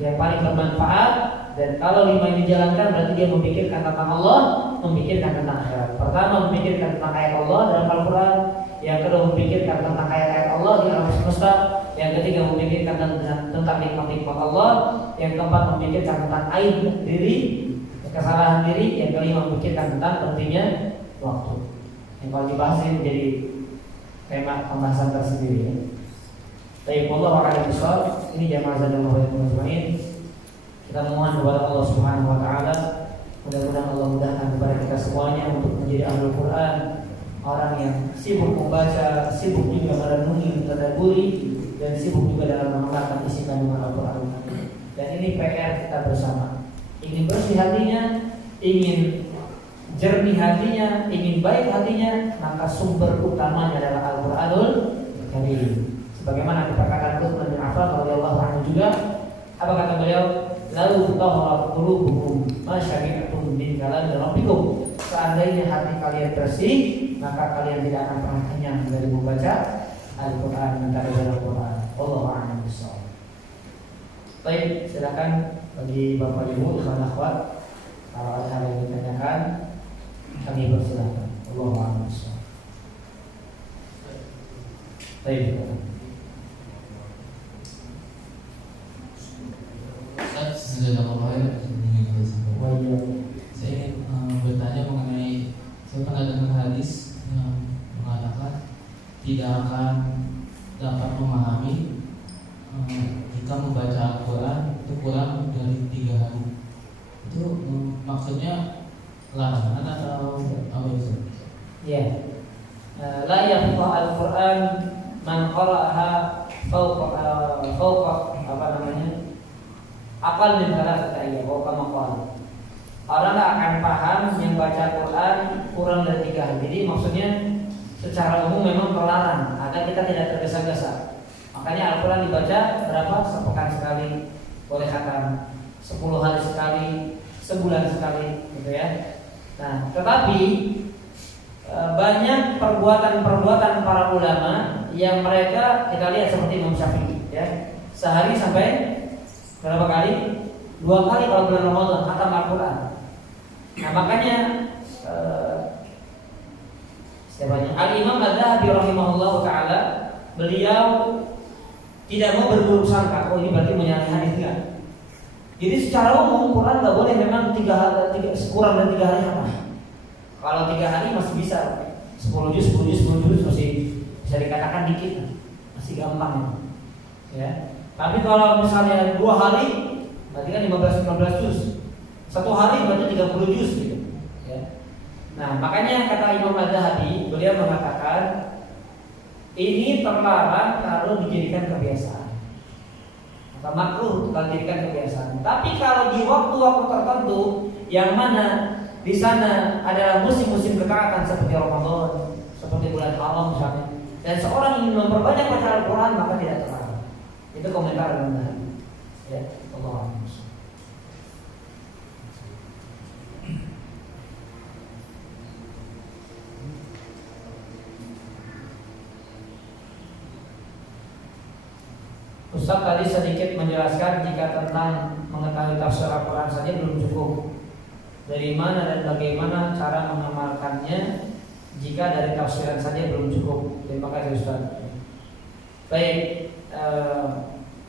yang paling bermanfaat. Dan kalau 5 ini dijalankan, berarti dia memikirkan tentang Allah, memikirkan tentang akhirat. Pertama, memikirkan tentang ayat Allah dalam Al-Quran. Yang kedua, memikirkan tentang ayat-ayat Allah di alam semesta. Yang ketiga, memikirkan tentang nikmat-nikmat Allah. Yang keempat, memikirkan tentang aib diri, kesalahan diri. Yang kelima, memikirkan tentang pentingnya waktu. Yang kalau dibahas ini menjadi tema pembahasan tersendiri. Baik, wallahu a'lam bishawab. Ini jamaah zadallahu alaihi. Kita mohon kepada Allah Subhanahu wa taala, mudah-mudahan Allah mudahkan kepada kita semuanya untuk menjadi ahlul Quran, orang yang sibuk membaca, sibuk juga merenungi, mentadabburi, dan sibuk juga dalam mengamalkan isi kandungan Al-Quran. Dan ini PR kita bersama. Ingin bersih hatinya, ingin jernih hatinya, ingin baik hatinya, maka sumber utamanya adalah Al-Quranul Karim. Sebagaimana perkataan Utsman bin Affan radhiyallahu anhu juga, apa kata beliau? Lalu tahara qulubukum ma syabi'tum min kalam rabbikum. Seandainya hati kalian bersih, maka kalian tidak akan pernah kenyang dari membaca Al-Quran, mentadabbur Al-Quran. Wallahu a'lam bishawab. Baik, silakan bagi Bapak Ibu dan akhwat, kalau ada hal yang ditanyakan, kami persilakan. Wallahu a'lam bishawab. Baik. Saya ingin bertanya mengenai, saya pernah dengar hadis yang mengatakan tidak akan dapat memahami jika membaca Al-Quran itu kurang dari 3 hari. Itu maksudnya larangan atau apa itu? Ya. La yaqra al-Qur'an man qara'aha fawqa apa namanya? Aqal min thalathati ayyam wa kama qala. Orang tidak akan paham yang baca Quran kurang dari 3 hari. Jadi maksudnya secara umum memang terlarang agar kita tidak tergesa-gesa. Makanya Al-Quran dibaca berapa? Sepekan sekali, boleh khatam 10 hari sekali, sebulan sekali, gitu ya. Nah, tetapi banyak perbuatan para ulama yang mereka kita lihat seperti Imam Syafi'i, ya, sehari sampai berapa kali? 2 kali kalau bulan Ramadan khatam Al-Quran. Nah, makanya Al-Imam Adz-Dzahabi rahimahullah taala, beliau tidak mau berburuk sangka, oh ini berarti menyalahi hadis enggak. Jadi secara umum Quran nggak boleh memang kurang dari 3 hari apa. Kalau 3 hari masih bisa 10 juz masih bisa dikatakan dikit, masih gampang ya. Tapi kalau misalnya 2 hari berarti kan 15 juz. 1 hari berarti 30 juz gitu ya. Nah, makanya kata Imam Adz-Dzahabi, beliau mengatakan ini terlarang kalau dijadikan kebiasaan. Maka makruh kalau dijadikan kebiasaan. Tapi kalau di waktu-waktu tertentu yang mana di sana adalah musim-musim ketaatan seperti Ramadan, seperti bulan haram misalnya, dan seorang ingin memperbanyak baca Al-Quran, maka tidak terlarang. Itu komentar Imam Adz-Dzahabi. Ya, Allah. Ustaz tadi sedikit menjelaskan jika tentang mengetahui tafsir Al-Quran saja belum cukup. Dari mana dan bagaimana cara mengamalkannya jika dari tafsiran saja belum cukup. Terima kasih Ustaz. Baik,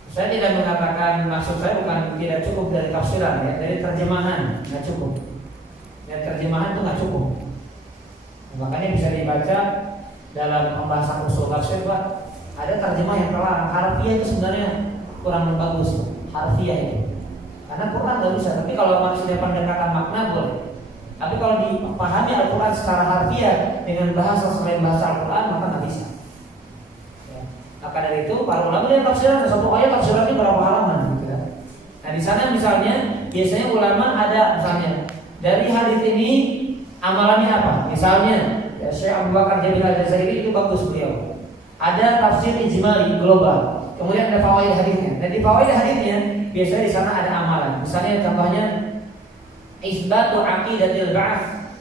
saya tidak mengatakan, maksud saya bukan tidak cukup dari tafsiran ya, dari terjemahan nggak cukup. Dari terjemahan itu nggak cukup. Makanya bisa dibaca dalam pembahasan usul tafsir, Pak. Ada terjemah yang terlarang, harfiah itu sebenarnya kurang bagus, harfiah itu. Karena Quran nggak bisa, tapi kalau maksudnya pendekatan makna boleh. Tapi kalau dipahami Al-Quran secara harfiah dengan bahasa selain bahasa Al-Quran, maka nggak bisa. Ya. Maka dari itu para ulama lihat tafsiran, satu ayat tafsirannya berapa halaman, gitu ya. Nah di sana misalnya biasanya ulama ada misalnya dari hadis ini amalannya apa? Misalnya ya, Syekh Abu Bakar Jamil Al-Jazairi itu bagus beliau. Ada tafsir ijmali global, kemudian ada fawaid hadisnya. Dan di fawaid hadisnya biasanya di sana ada amalan. Misalnya contohnya isbatu aqidatil ba'ats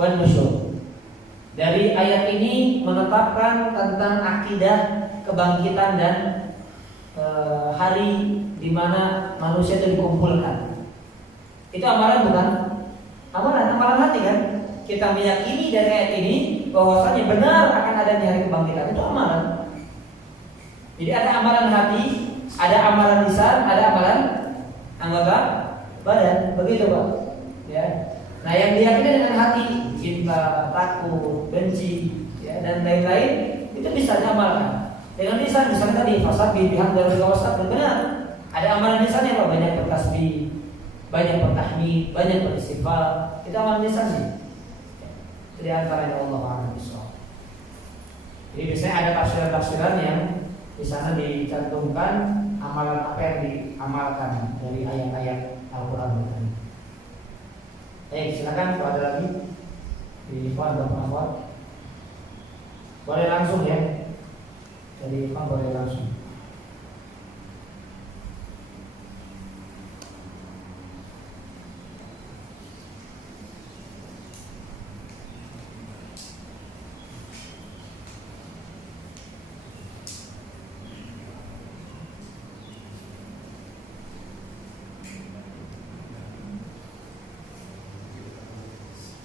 wan nusyur. Dari ayat ini menetapkan tentang akidah kebangkitan dan hari di mana manusia itu dikumpulkan. Itu amalan bukan? Amalan hati kan? Kita meyakini dari ayat ini bahwasanya benar akan adanya hari kebangkitan, itu amalan. Jadi ada amalan hati, ada amalan lisan, ada amalan anggota badan, begitu Pak. Ya. Nah yang diyakini dengan hati, cinta, takut, benci, ya, dan lain-lain, itu bisa diamalkan. Dengan lisan, misalnya tadi fasabih bihamdi rabbika, benar. Ada amalan lisannya Pak, banyak bertasbih, banyak bertahmid, banyak beristighfar, itu amalan lisannya. Di antaranya Allah A'lam bishawab. Jadi biasanya ada tafsiran-tafsiran yang di sana dicantumkan amalan apa yang diamalkan dari ayat-ayat Al-Quran tadi. Baik, silakan kalau ada lagi di Ikhwan dan Akhwat. Boleh langsung ya. Jadi Ikhwan boleh langsung.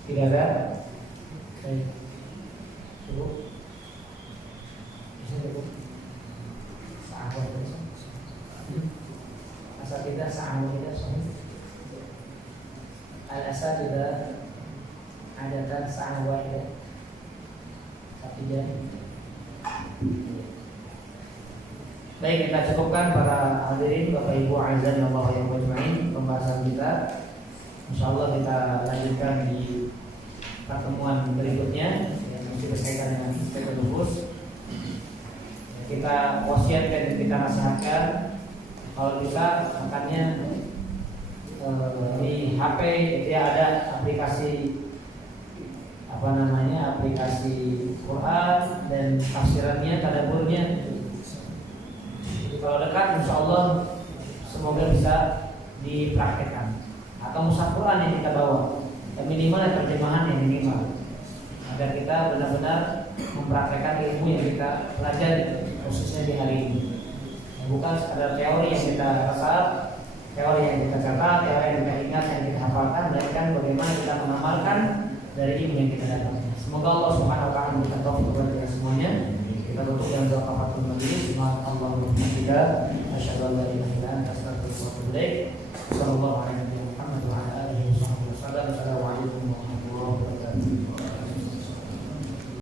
Tidak ada. Baik. Cukup. Bisa cukup. Sahur terus. Asal kita sahur kita suami. Al-asal tidak ada dan sahur ya. Tapi jadi. Baik, kita cukupkan para hadirin Bapak Ibu azan Allah yang bermain pembahasan kita. Insyaallah kita lanjutkan di pertemuan berikutnya. masih berkaitan dengan istiqomah. Kita wasiatkan dan kita nasihatkan kalau bisa makanya di HP dia ada aplikasi aplikasi Quran dan tafsirannya, tadabburnya. Jadi kalau dekat insya Allah semoga bisa dipraktekkan. Atau mushaf Quran yang kita bawa, yang minimal terjemahan yang minimal, agar kita benar-benar mempraktekkan ilmu yang kita pelajari khususnya di hari ini. Bukan sekadar teori yang kita rasa, teori yang kita catat, teori yang kita ingat, yang kita hafalkan, melainkan bagaimana kita mengamalkan dari ilmu yang kita dapat. Semoga Allah Subhanahu wa taala memberikan taufik kepada kita semuanya. Kita tutup dengan doa kafaratul majelis. Subhanallah wa bihamdihi, asyhadu an la ilaha illa anta, astaghfiruka wa atubu ilaik. Sallallahu alaihi wasallam.